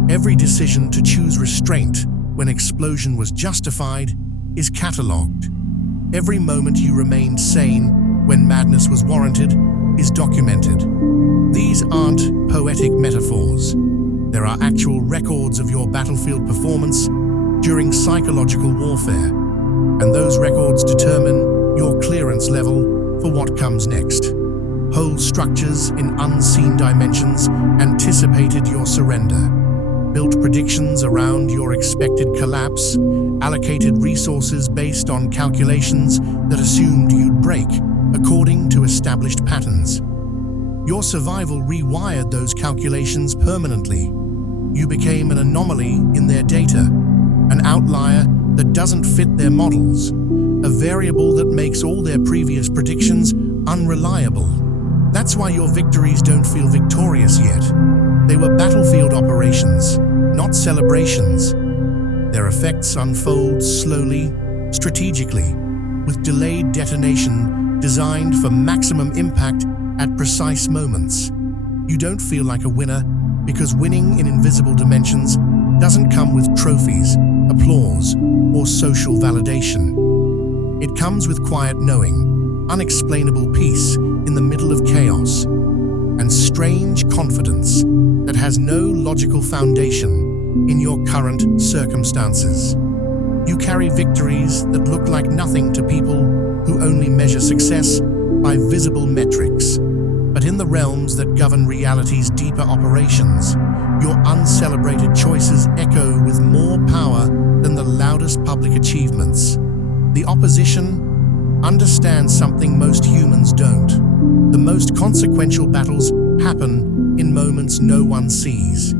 Every decision to choose restraint when explosion was justified is catalogued. Every moment you remained sane when madness was warranted is documented. These aren't poetic metaphors. There are actual records of your battlefield performance during psychological warfare, and those records determine your clearance level for what comes next. Whole structures in unseen dimensions anticipated your surrender, built predictions around your expected collapse, allocated resources based on calculations that assumed you'd break according to established patterns. Your survival rewired those calculations permanently. You became an anomaly in their data, an outlier that doesn't fit their models, a variable that makes all their previous predictions unreliable. That's why your victories don't feel victorious yet. They were battlefield operations, not celebrations. Their effects unfold slowly, strategically, with delayed detonation designed for maximum impact at precise moments. You don't feel like a winner because winning in invisible dimensions doesn't come with trophies, applause, or social validation. It comes with quiet knowing, unexplainable peace in the middle of chaos, and strange confidence that has no logical foundation in your current circumstances. You carry victories that look like nothing to people who only measure success by visible metrics. But in the realms that govern reality's deeper operations, your uncelebrated choices echo with more power than the loudest public achievements. The opposition understands something most humans don't. The most consequential battles happen in moments no one sees.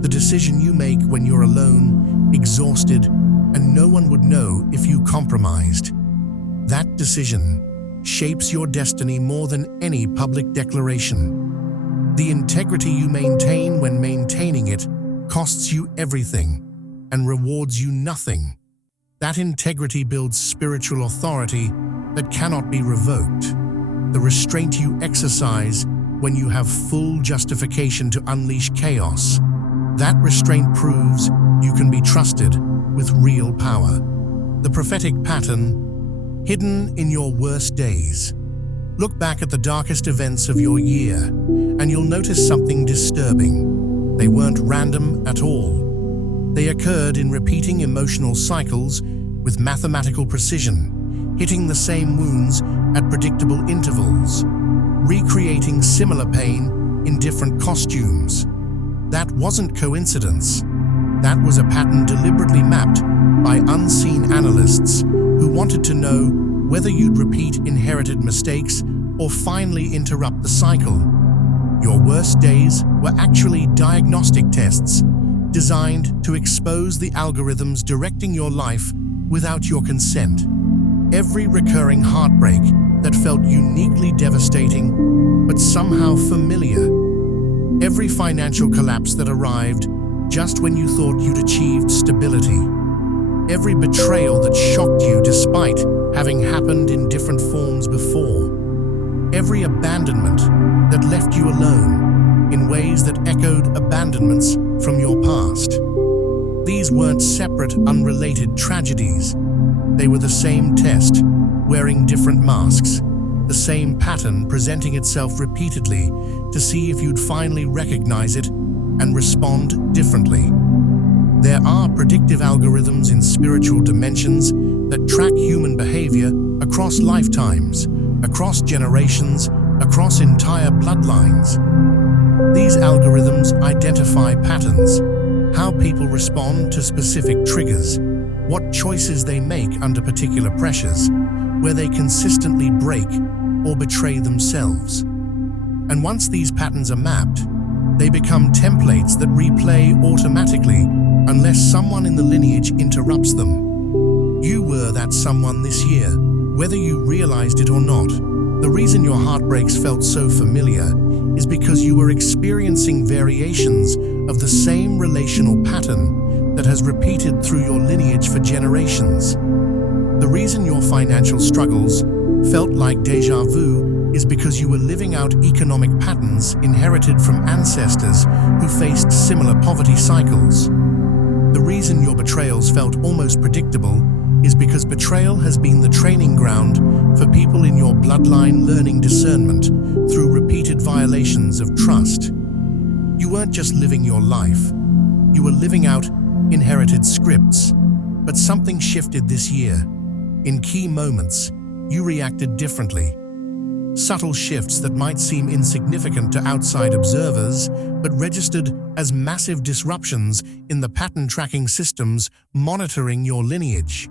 The decision you make when you're alone, exhausted, and no one would know if you compromised. That decision shapes your destiny more than any public declaration. The integrity you maintain when maintaining it costs you everything and rewards you nothing. That integrity builds spiritual authority that cannot be revoked. The restraint you exercise when you have full justification to unleash chaos. That restraint proves you can be trusted with real power. The prophetic pattern, hidden in your worst days. Look back at the darkest events of your year, and you'll notice something disturbing. They weren't random at all. They occurred in repeating emotional cycles with mathematical precision, hitting the same wounds at predictable intervals, recreating similar pain in different costumes. That wasn't coincidence. That was a pattern deliberately mapped by unseen analysts who wanted to know whether you'd repeat inherited mistakes or finally interrupt the cycle. Your worst days were actually diagnostic tests designed to expose the algorithms directing your life without your consent. Every recurring heartbreak that felt uniquely devastating but somehow familiar. Every financial collapse that arrived just when you thought you'd achieved stability. Every betrayal that shocked you despite having happened in different forms before. Every abandonment that left you alone in ways that echoed abandonments from your past. These weren't separate, unrelated tragedies. They were the same test, wearing different masks, the same pattern presenting itself repeatedly to see if you'd finally recognize it and respond differently. There are predictive algorithms in spiritual dimensions that track human behavior across lifetimes, across generations, across entire bloodlines. These algorithms identify patterns, how people respond to specific triggers, what choices they make under particular pressures, where they consistently break or betray themselves. And once these patterns are mapped, they become templates that replay automatically unless someone in the lineage interrupts them. You were that someone this year, whether you realized it or not. The reason your heartbreaks felt so familiar is because you were experiencing variations of the same relational pattern that has repeated through your lineage for generations. The reason your financial struggles felt like déjà vu is because you were living out economic patterns inherited from ancestors who faced similar poverty cycles. The reason your betrayals felt almost predictable is because betrayal has been the training ground for people in your bloodline learning discernment through repeated violations of trust. You weren't just living your life, you were living out inherited scripts. But something shifted this year. In key moments, you reacted differently. subtle shifts that might seem insignificant to outside observers, but registered as massive disruptions in the pattern tracking systems monitoring your lineage.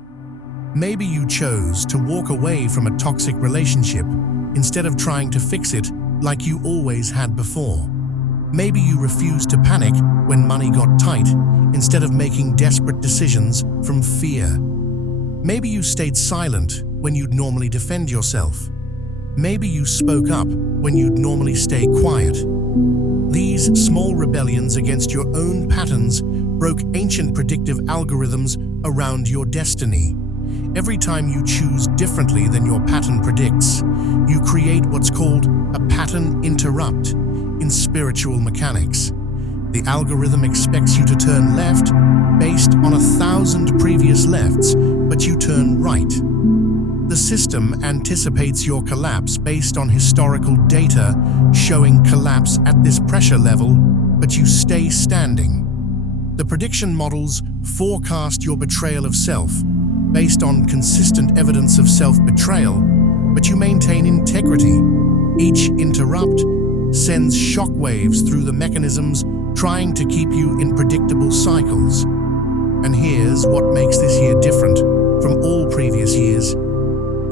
Maybe you chose to walk away from a toxic relationship instead of trying to fix it like you always had before. Maybe you refused to panic when money got tight instead of making desperate decisions from fear. Maybe you stayed silent when you'd normally defend yourself. Maybe you spoke up when you'd normally stay quiet. These small rebellions against your own patterns broke ancient predictive algorithms around your destiny. Every time you choose differently than your pattern predicts, you create what's called a pattern interrupt in spiritual mechanics. The algorithm expects you to turn left based on 1,000 previous lefts, but you turn right. The system anticipates your collapse based on historical data showing collapse at this pressure level, but you stay standing. The prediction models forecast your betrayal of self based on consistent evidence of self-betrayal, but you maintain integrity. Each interrupt sends shockwaves through the mechanisms trying to keep you in predictable cycles. And here's what makes this year different from all previous years.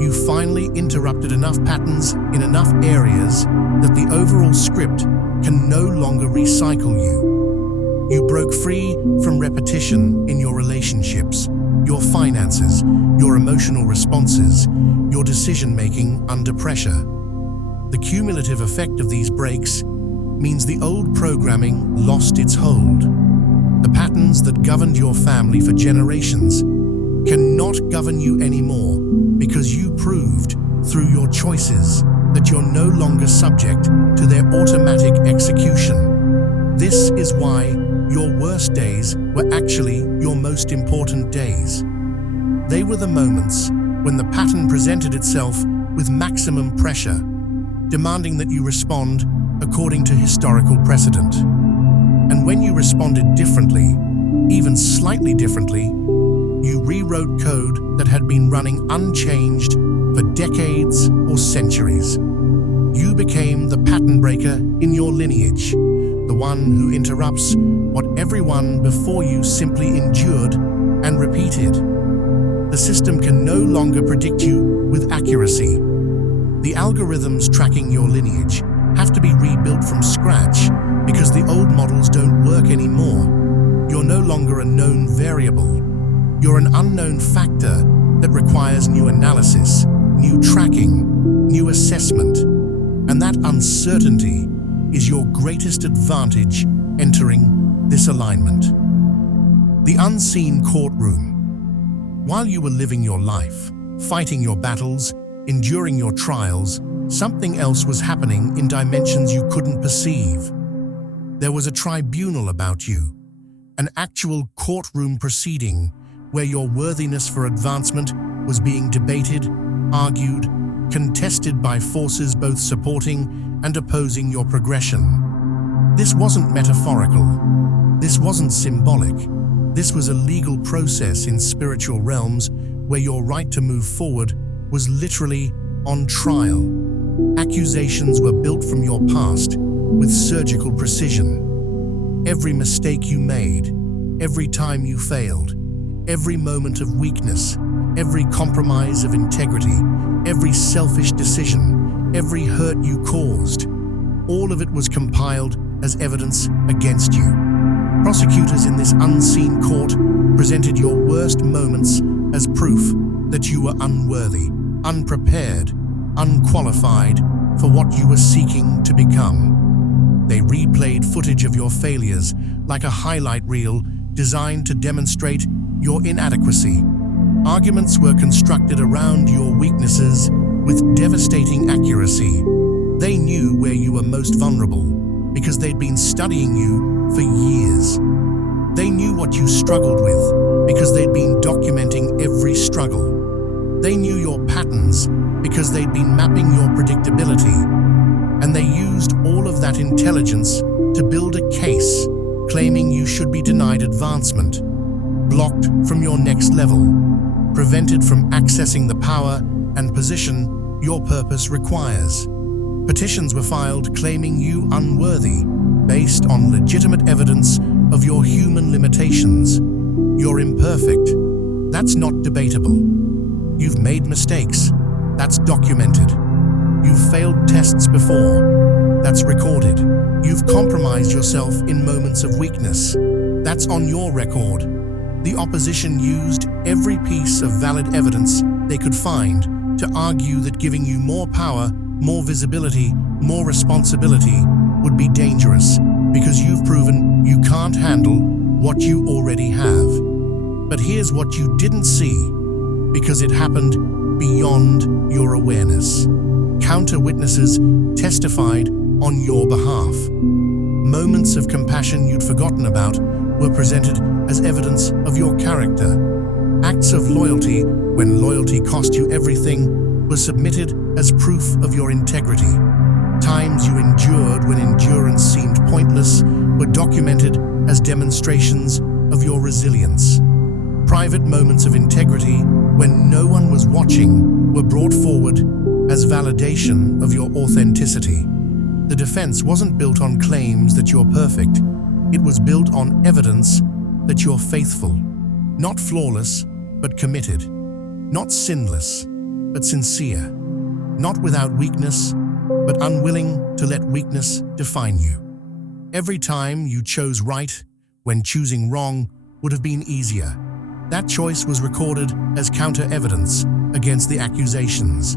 You finally interrupted enough patterns in enough areas that the overall script can no longer recycle you. You broke free from repetition in your relationships, your finances, your emotional responses, your decision-making under pressure. The cumulative effect of these breaks means the old programming lost its hold. The patterns that governed your family for generations cannot govern you anymore because you proved through your choices that you're no longer subject to their automatic execution. This is why your worst days were actually your most important days. They were the moments when the pattern presented itself with maximum pressure, demanding that you respond according to historical precedent. And when you responded differently, even slightly differently, you rewrote code that had been running unchanged for decades or centuries. You became the pattern breaker in your lineage, the one who interrupts what everyone before you simply endured and repeated. The system can no longer predict you with accuracy. The algorithms tracking your lineage have to be rebuilt from scratch because the old models don't work anymore. You're no longer a known variable. You're an unknown factor that requires new analysis, new tracking, new assessment. And that uncertainty is your greatest advantage entering this alignment. The unseen courtroom. While you were living your life, fighting your battles, enduring your trials, something else was happening in dimensions you couldn't perceive. There was a tribunal about you, an actual courtroom proceeding where your worthiness for advancement was being debated, argued, contested by forces both supporting and opposing your progression. This wasn't metaphorical. This wasn't symbolic. This was a legal process in spiritual realms where your right to move forward was literally on trial. Accusations were built from your past with surgical precision. Every mistake you made, every time you failed, every moment of weakness, every compromise of integrity, every selfish decision, every hurt you caused, all of it was compiled as evidence against you. Prosecutors in this unseen court presented your worst moments as proof that you were unworthy, unprepared, unqualified for what you were seeking to become. They replayed footage of your failures like a highlight reel designed to demonstrate your inadequacy. Arguments were constructed around your weaknesses with devastating accuracy. They knew where you were most vulnerable because they'd been studying you for years. They knew what you struggled with because they'd been documenting every struggle. They knew your patterns because they'd been mapping your predictability. And they used all of that intelligence to build a case claiming you should be denied advancement, blocked from your next level, prevented from accessing the power and position your purpose requires. Petitions were filed claiming you unworthy based on legitimate evidence of your human limitations. You're imperfect. That's not debatable. You've made mistakes. That's documented. You've failed tests before. That's recorded. You've compromised yourself in moments of weakness. That's on your record. The opposition used every piece of valid evidence they could find to argue that giving you more power, more visibility, more responsibility would be dangerous because you've proven you can't handle what you already have. But here's what you didn't see, because it happened beyond your awareness. Counter-witnesses testified on your behalf. Moments of compassion you'd forgotten about were presented as evidence of your character. Acts of loyalty, when loyalty cost you everything, were submitted as proof of your integrity. Times you endured when endurance seemed pointless were documented as demonstrations of your resilience. Private moments of integrity, when no one was watching, were brought forward as validation of your authenticity. The defense wasn't built on claims that you're perfect. It was built on evidence that you're faithful, not flawless, but committed, not sinless, but sincere, not without weakness, but unwilling to let weakness define you. Every time you chose right when choosing wrong would have been easier. That choice was recorded as counter-evidence against the accusations.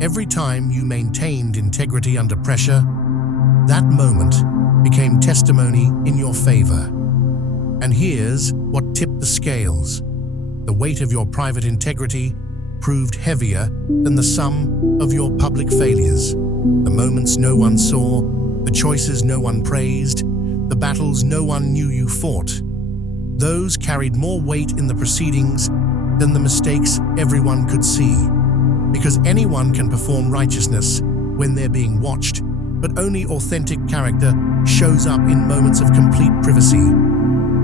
Every time you maintained integrity under pressure, that moment became testimony in your favor. And here's what tipped the scales. The weight of your private integrity proved heavier than the sum of your public failures. The moments no one saw, the choices no one praised, the battles no one knew you fought. Those carried more weight in the proceedings than the mistakes everyone could see. Because anyone can perform righteousness when they're being watched, but only authentic character shows up in moments of complete privacy.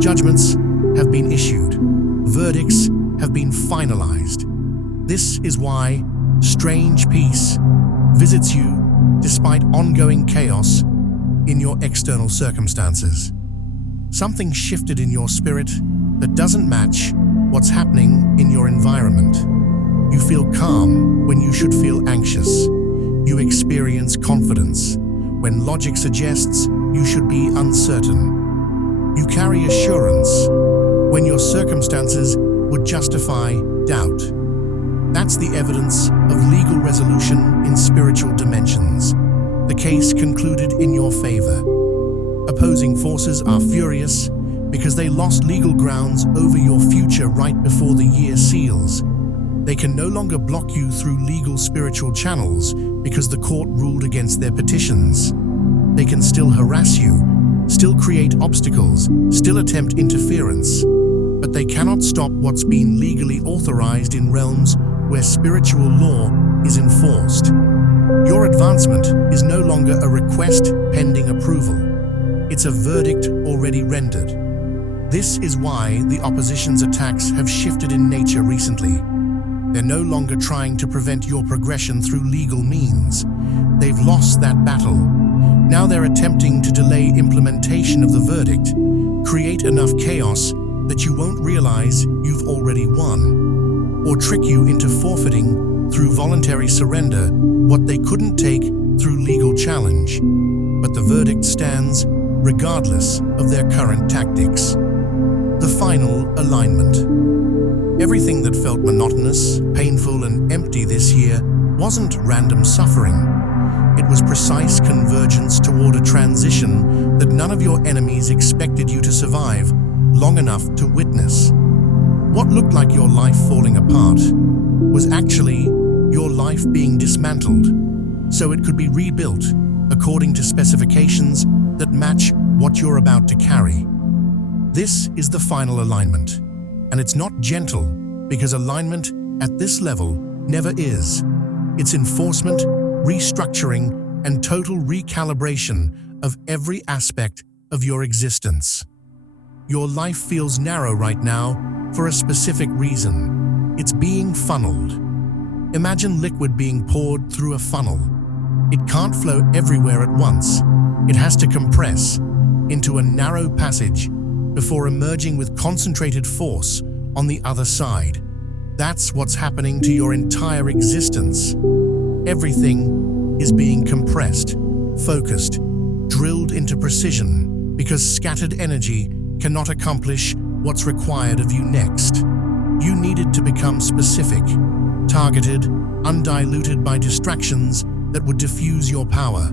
Judgments have been issued. Verdicts have been finalized. This is why strange peace visits you despite ongoing chaos in your external circumstances. Something shifted in your spirit that doesn't match what's happening in your environment. You feel calm when you should feel anxious. You experience confidence when logic suggests you should be uncertain. You carry assurance when your circumstances would justify doubt. That's the evidence of legal resolution in spiritual dimensions. The case concluded in your favor. Opposing forces are furious because they lost legal grounds over your future right before the year seals. They can no longer block you through legal spiritual channels because the court ruled against their petitions. They can still harass you, still create obstacles, still attempt interference, but they cannot stop what's been legally authorized in realms where spiritual law is enforced. Your advancement is no longer a request pending approval. It's a verdict already rendered. This is why the opposition's attacks have shifted in nature recently. They're no longer trying to prevent your progression through legal means. They've lost that battle. Now they're attempting to delay implementation of the verdict, create enough chaos that you won't realize you've already won, or trick you into forfeiting through voluntary surrender what they couldn't take through legal challenge. But the verdict stands regardless of their current tactics. The final alignment. Everything that felt monotonous, painful, and empty this year wasn't random suffering. It was precise convergence toward a transition that none of your enemies expected you to survive long enough to witness. What looked like your life falling apart was actually your life being dismantled, so it could be rebuilt according to specifications that match what you're about to carry. This is the final alignment, and it's not gentle because alignment at this level never is. It's enforcement, restructuring, and total recalibration of every aspect of your existence. Your life feels narrow right now for a specific reason. It's being funneled. Imagine liquid being poured through a funnel. It can't flow everywhere at once. It has to compress into a narrow passage before emerging with concentrated force on the other side. That's what's happening to your entire existence. Everything is being compressed, focused, drilled into precision, because scattered energy cannot accomplish what's required of you next. You needed to become specific, targeted, undiluted by distractions that would diffuse your power.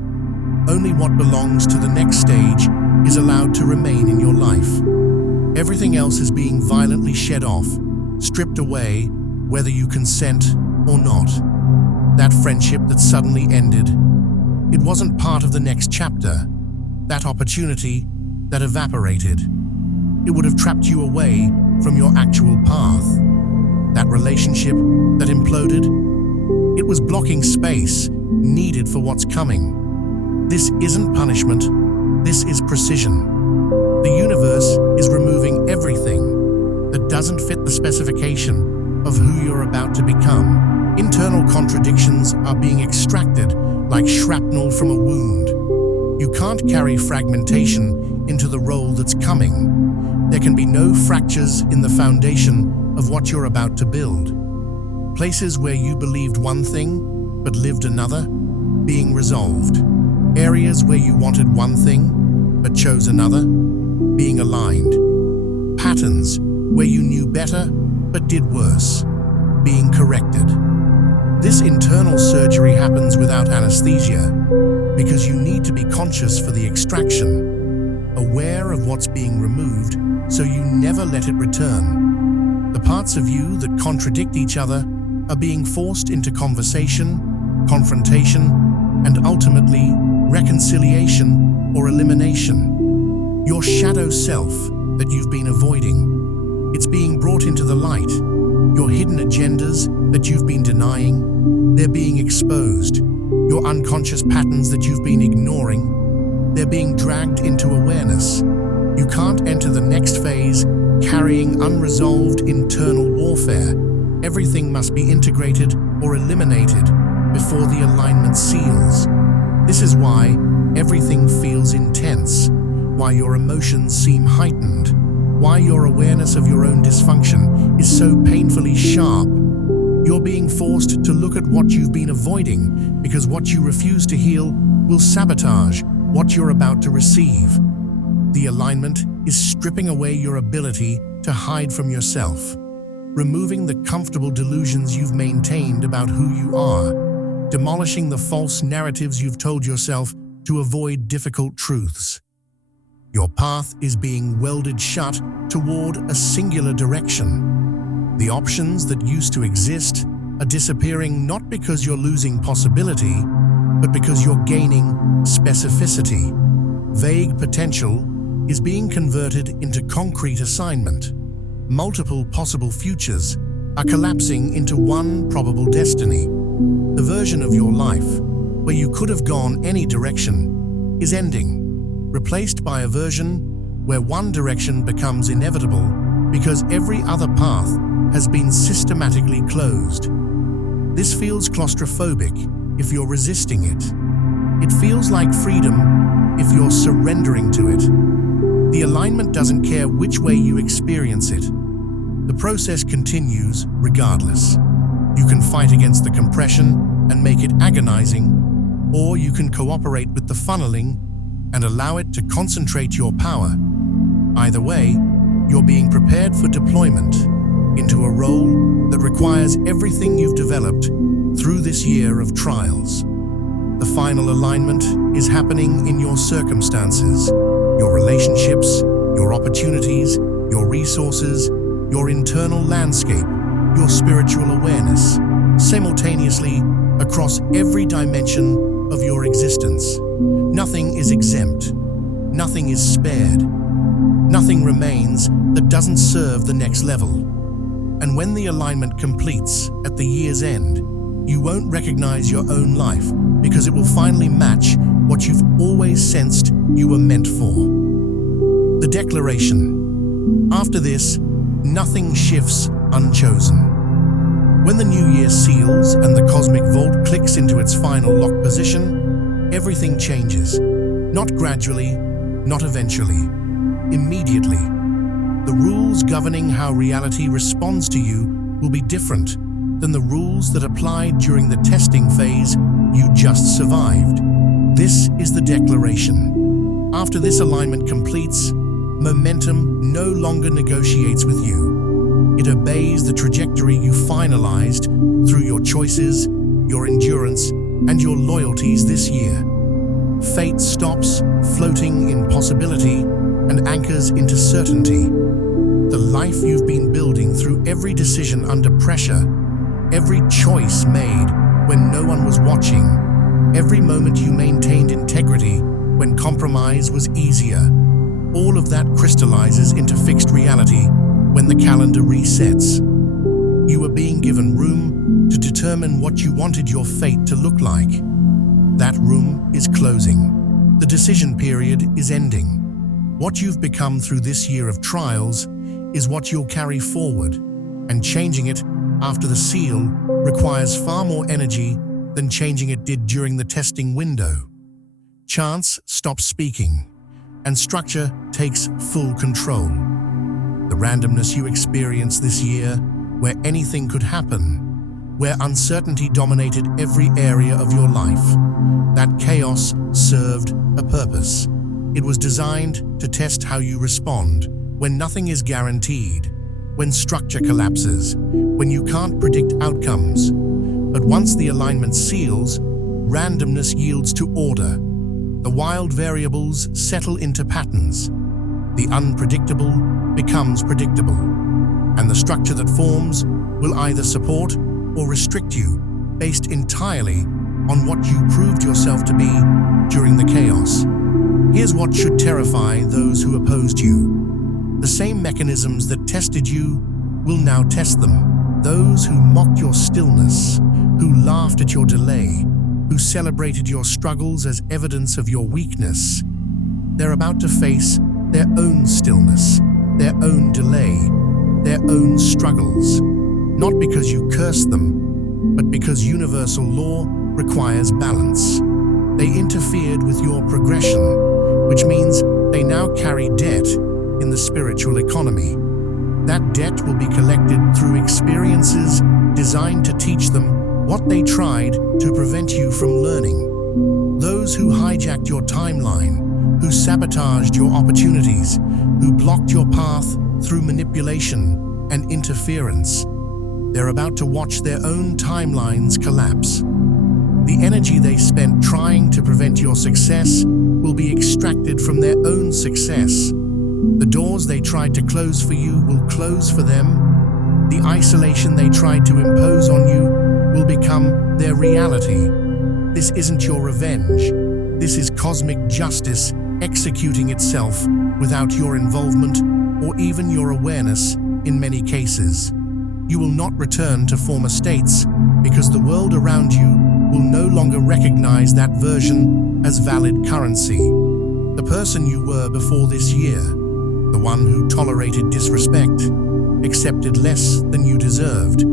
Only what belongs to the next stage is allowed to remain in your life. Everything else is being violently shed off, stripped away, whether you consent or not. That friendship that suddenly ended, it wasn't part of the next chapter. That opportunity that evaporated, it would have trapped you away from your actual path. That relationship that imploded, it was blocking space needed for what's coming. This isn't punishment, this is precision. The universe is removing everything that doesn't fit the specification of who you're about to become. Internal contradictions are being extracted like shrapnel from a wound. You can't carry fragmentation into the role that's coming. There can be no fractures in the foundation of what you're about to build. Places where you believed one thing but lived another, being resolved. Areas where you wanted one thing but chose another, being aligned. Patterns where you knew better but did worse, being corrected. This internal surgery happens without anesthesia because you need to be conscious for the extraction, aware of what's being removed so you never let it return. The parts of you that contradict each other are being forced into conversation, confrontation, and ultimately reconciliation or elimination. Your shadow self that you've been avoiding, it's being brought into the light. Your hidden agendas that you've been denying, they're being exposed. Your unconscious patterns that you've been ignoring, they're being dragged into awareness. You can't enter the next phase carrying unresolved internal warfare. Everything must be integrated or eliminated before the alignment seals. This is why everything feels intense, why your emotions seem heightened, why your awareness of your own dysfunction is so painfully sharp. You're being forced to look at what you've been avoiding because what you refuse to heal will sabotage what you're about to receive. The alignment is stripping away your ability to hide from yourself, removing the comfortable delusions you've maintained about who you are, demolishing the false narratives you've told yourself to avoid difficult truths. Your path is being welded shut toward a singular direction. The options that used to exist are disappearing not because you're losing possibility, but because you're gaining specificity. Vague potential is being converted into concrete assignment. Multiple possible futures are collapsing into one probable destiny. The version of your life where you could have gone any direction is ending, replaced by a version where one direction becomes inevitable because every other path has been systematically closed. This feels claustrophobic if you're resisting it. It feels like freedom if you're surrendering to it. The alignment doesn't care which way you experience it. The process continues regardless. You can fight against the compression and make it agonizing, or you can cooperate with the funneling and allow it to concentrate your power. Either way, you're being prepared for deployment into a role that requires everything you've developed through this year of trials. The final alignment is happening in your circumstances, your relationships, your opportunities, your resources, your internal landscape, your spiritual awareness, simultaneously across every dimension of your existence. Nothing is exempt. Nothing is spared. Nothing remains that doesn't serve the next level. And when the alignment completes at the year's end, you won't recognize your own life because it will finally match what you've always sensed you were meant for. The declaration. After this, nothing shifts unchosen. When the new year seals and the cosmic vault clicks into its final lock position, everything changes. Not gradually, not eventually, immediately. The rules governing how reality responds to you will be different than the rules that applied during the testing phase you just survived. This is the declaration. After this alignment completes, momentum no longer negotiates with you. It obeys the trajectory you finalized through your choices, your endurance, and your loyalties this year. Fate stops floating in possibility and anchors into certainty. The life you've been building through every decision under pressure, every choice made when no one was watching, every moment you maintained integrity when compromise was easier, all of that crystallizes into fixed reality when the calendar resets. You are being given room to determine what you wanted your fate to look like. That room is closing. The decision period is ending. What you've become through this year of trials is what you'll carry forward, and changing it after the seal requires far more energy than changing it did during the testing window. Chance stops speaking, and structure takes full control. The randomness you experienced this year, where anything could happen, where uncertainty dominated every area of your life, that chaos served a purpose. It was designed to test how you respond when nothing is guaranteed, when structure collapses, when you can't predict outcomes. But once the alignment seals, randomness yields to order. The wild variables settle into patterns. The unpredictable becomes predictable. And the structure that forms will either support or restrict you based entirely on what you proved yourself to be during the chaos. Here's what should terrify those who opposed you. The same mechanisms that tested you will now test them. Those who mocked your stillness, who laughed at your delay, who celebrated your struggles as evidence of your weakness, they're about to face their own stillness, their own delay, their own struggles. Not because you cursed them, but because universal law requires balance. They interfered with your progression, which means they now carry debt in the spiritual economy. That debt will be collected through experiences designed to teach them what they tried to prevent you from learning. Those who hijacked your timeline, who sabotaged your opportunities, who blocked your path through manipulation and interference, they're about to watch their own timelines collapse. The energy they spent trying to prevent your success will be extracted from their own success. The doors they tried to close for you will close for them. The isolation they tried to impose on you will become their reality. This isn't your revenge. This is cosmic justice executing itself without your involvement or even your awareness in many cases. You will not return to former states because the world around you will no longer recognize that version as valid currency. The person you were before this year, the one who tolerated disrespect, accepted less than you deserved,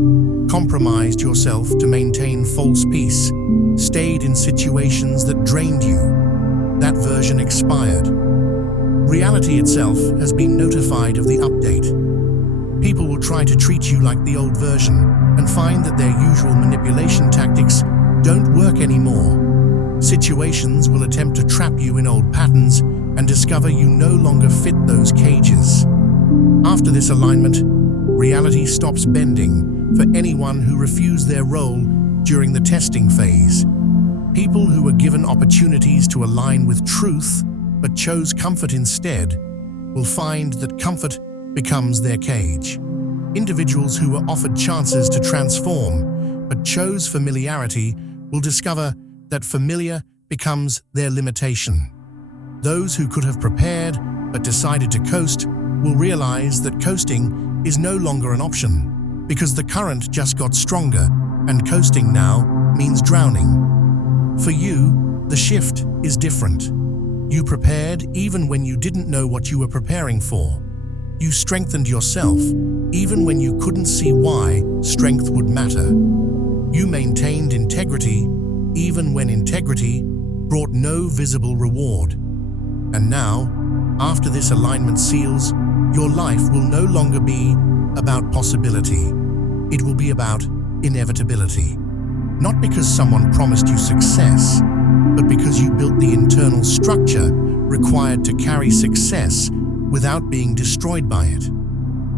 compromised yourself to maintain false peace, stayed in situations that drained you, that version expired. Reality itself has been notified of the update. People will try to treat you like the old version and find that their usual manipulation tactics don't work anymore. Situations will attempt to trap you in old patterns and discover you no longer fit those cages. After this alignment, reality stops bending for anyone who refused their role during the testing phase. People who were given opportunities to align with truth but chose comfort instead will find that comfort becomes their cage. Individuals who were offered chances to transform but chose familiarity will discover that familiar becomes their limitation. Those who could have prepared but decided to coast will realize that coasting is no longer an option because the current just got stronger and coasting now means drowning. For you, the shift is different. You prepared even when you didn't know what you were preparing for. You strengthened yourself even when you couldn't see why strength would matter. You maintained integrity even when integrity brought no visible reward. And now, after this alignment seals, your life will no longer be about possibility. It will be about inevitability. Not because someone promised you success, but because you built the internal structure required to carry success without being destroyed by it.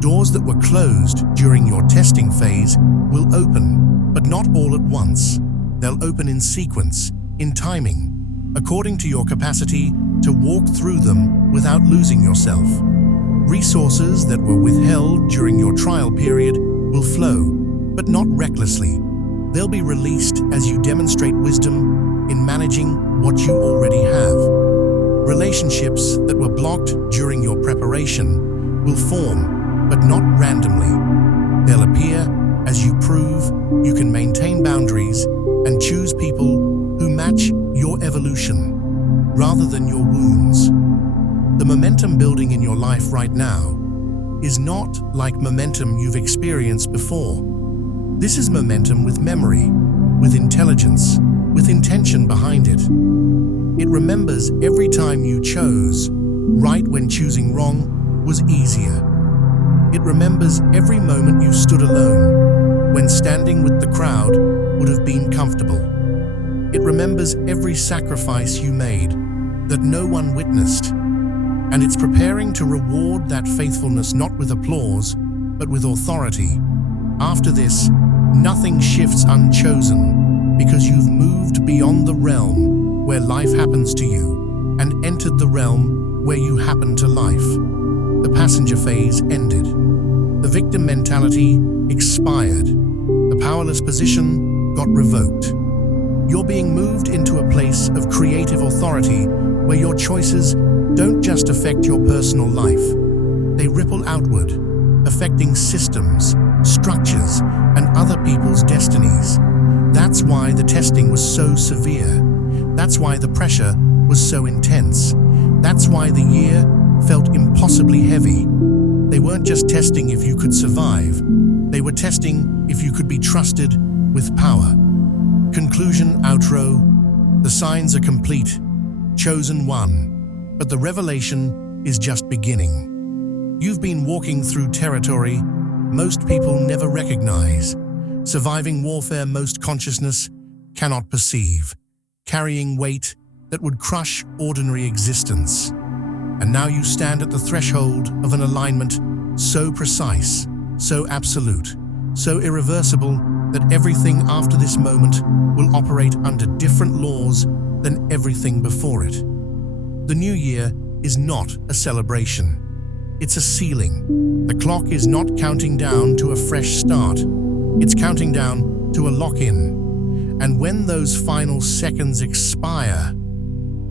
Doors that were closed during your testing phase will open, but not all at once. They'll open in sequence, in timing, according to your capacity to walk through them without losing yourself. Resources that were withheld during your trial period will flow, but not recklessly. They'll be released as you demonstrate wisdom in managing what you already have. Relationships that were blocked during your preparation will form, but not randomly. They'll appear as you prove you can maintain boundaries and choose people who match your evolution rather than your wounds. The momentum building in your life right now is not like momentum you've experienced before. This is momentum with memory, with intelligence, with intention behind it. It remembers every time you chose right when choosing wrong was easier. It remembers every moment you stood alone when standing with the crowd would have been comfortable. It remembers every sacrifice you made that no one witnessed. And it's preparing to reward that faithfulness not with applause, but with authority. After this, nothing shifts unchosen because you've moved beyond the realm where life happens to you and entered the realm where you happen to life. The passenger phase ended. The victim mentality expired. The powerless position got revoked. You're being moved into a place of creative authority where your choices don't just affect your personal life. They ripple outward, affecting systems, structures, and other people's destinies. That's why the testing was so severe. That's why the pressure was so intense. That's why the year felt impossibly heavy. They weren't just testing if you could survive. They were testing if you could be trusted with power. Conclusion, outro. The signs are complete. Chosen one. But the revelation is just beginning. You've been walking through territory most people never recognize, surviving warfare most consciousness cannot perceive, carrying weight that would crush ordinary existence. And now you stand at the threshold of an alignment so precise, so absolute, so irreversible that everything after this moment will operate under different laws than everything before it. The new year is not a celebration. It's a sealing. The clock is not counting down to a fresh start. It's counting down to a lock-in. And when those final seconds expire,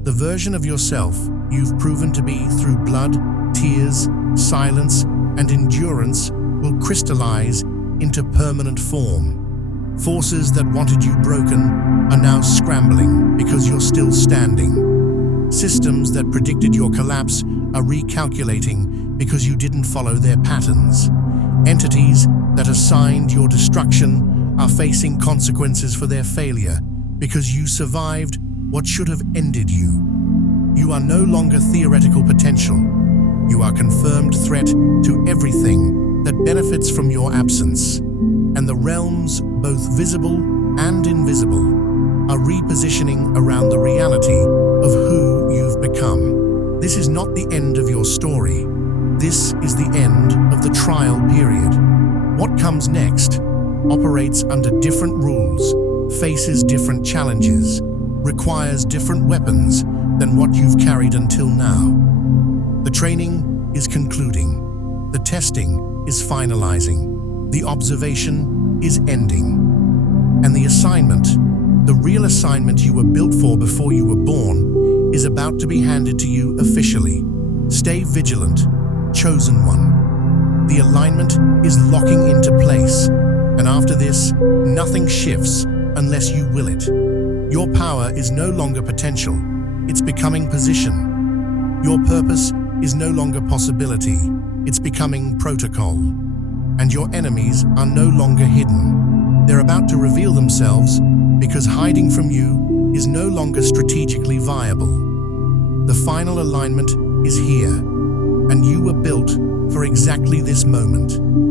the version of yourself you've proven to be through blood, tears, silence, and endurance will crystallize into permanent form. Forces that wanted you broken are now scrambling because you're still standing. Systems that predicted your collapse are recalculating because you didn't follow their patterns. Entities that assigned your destruction are facing consequences for their failure because you survived what should have ended you. You are no longer theoretical potential. You are confirmed threat to everything that benefits from your absence. And the realms, both visible and invisible, are repositioning around the reality of who you've become. This is not the end of your story. This is the end of the trial period. What comes next operates under different rules, faces different challenges, requires different weapons than what you've carried until now. The training is concluding. The testing is finalizing. The observation is ending. And the assignment, the real assignment you were built for before you were born, is about to be handed to you officially. Stay vigilant, chosen one. The alignment is locking into place, and after this, nothing shifts unless you will it. Your power is no longer potential, it's becoming position. Your purpose is no longer possibility, it's becoming protocol. And your enemies are no longer hidden. They're about to reveal themselves because hiding from you is no longer strategically viable. The final alignment is here, and you were built for exactly this moment.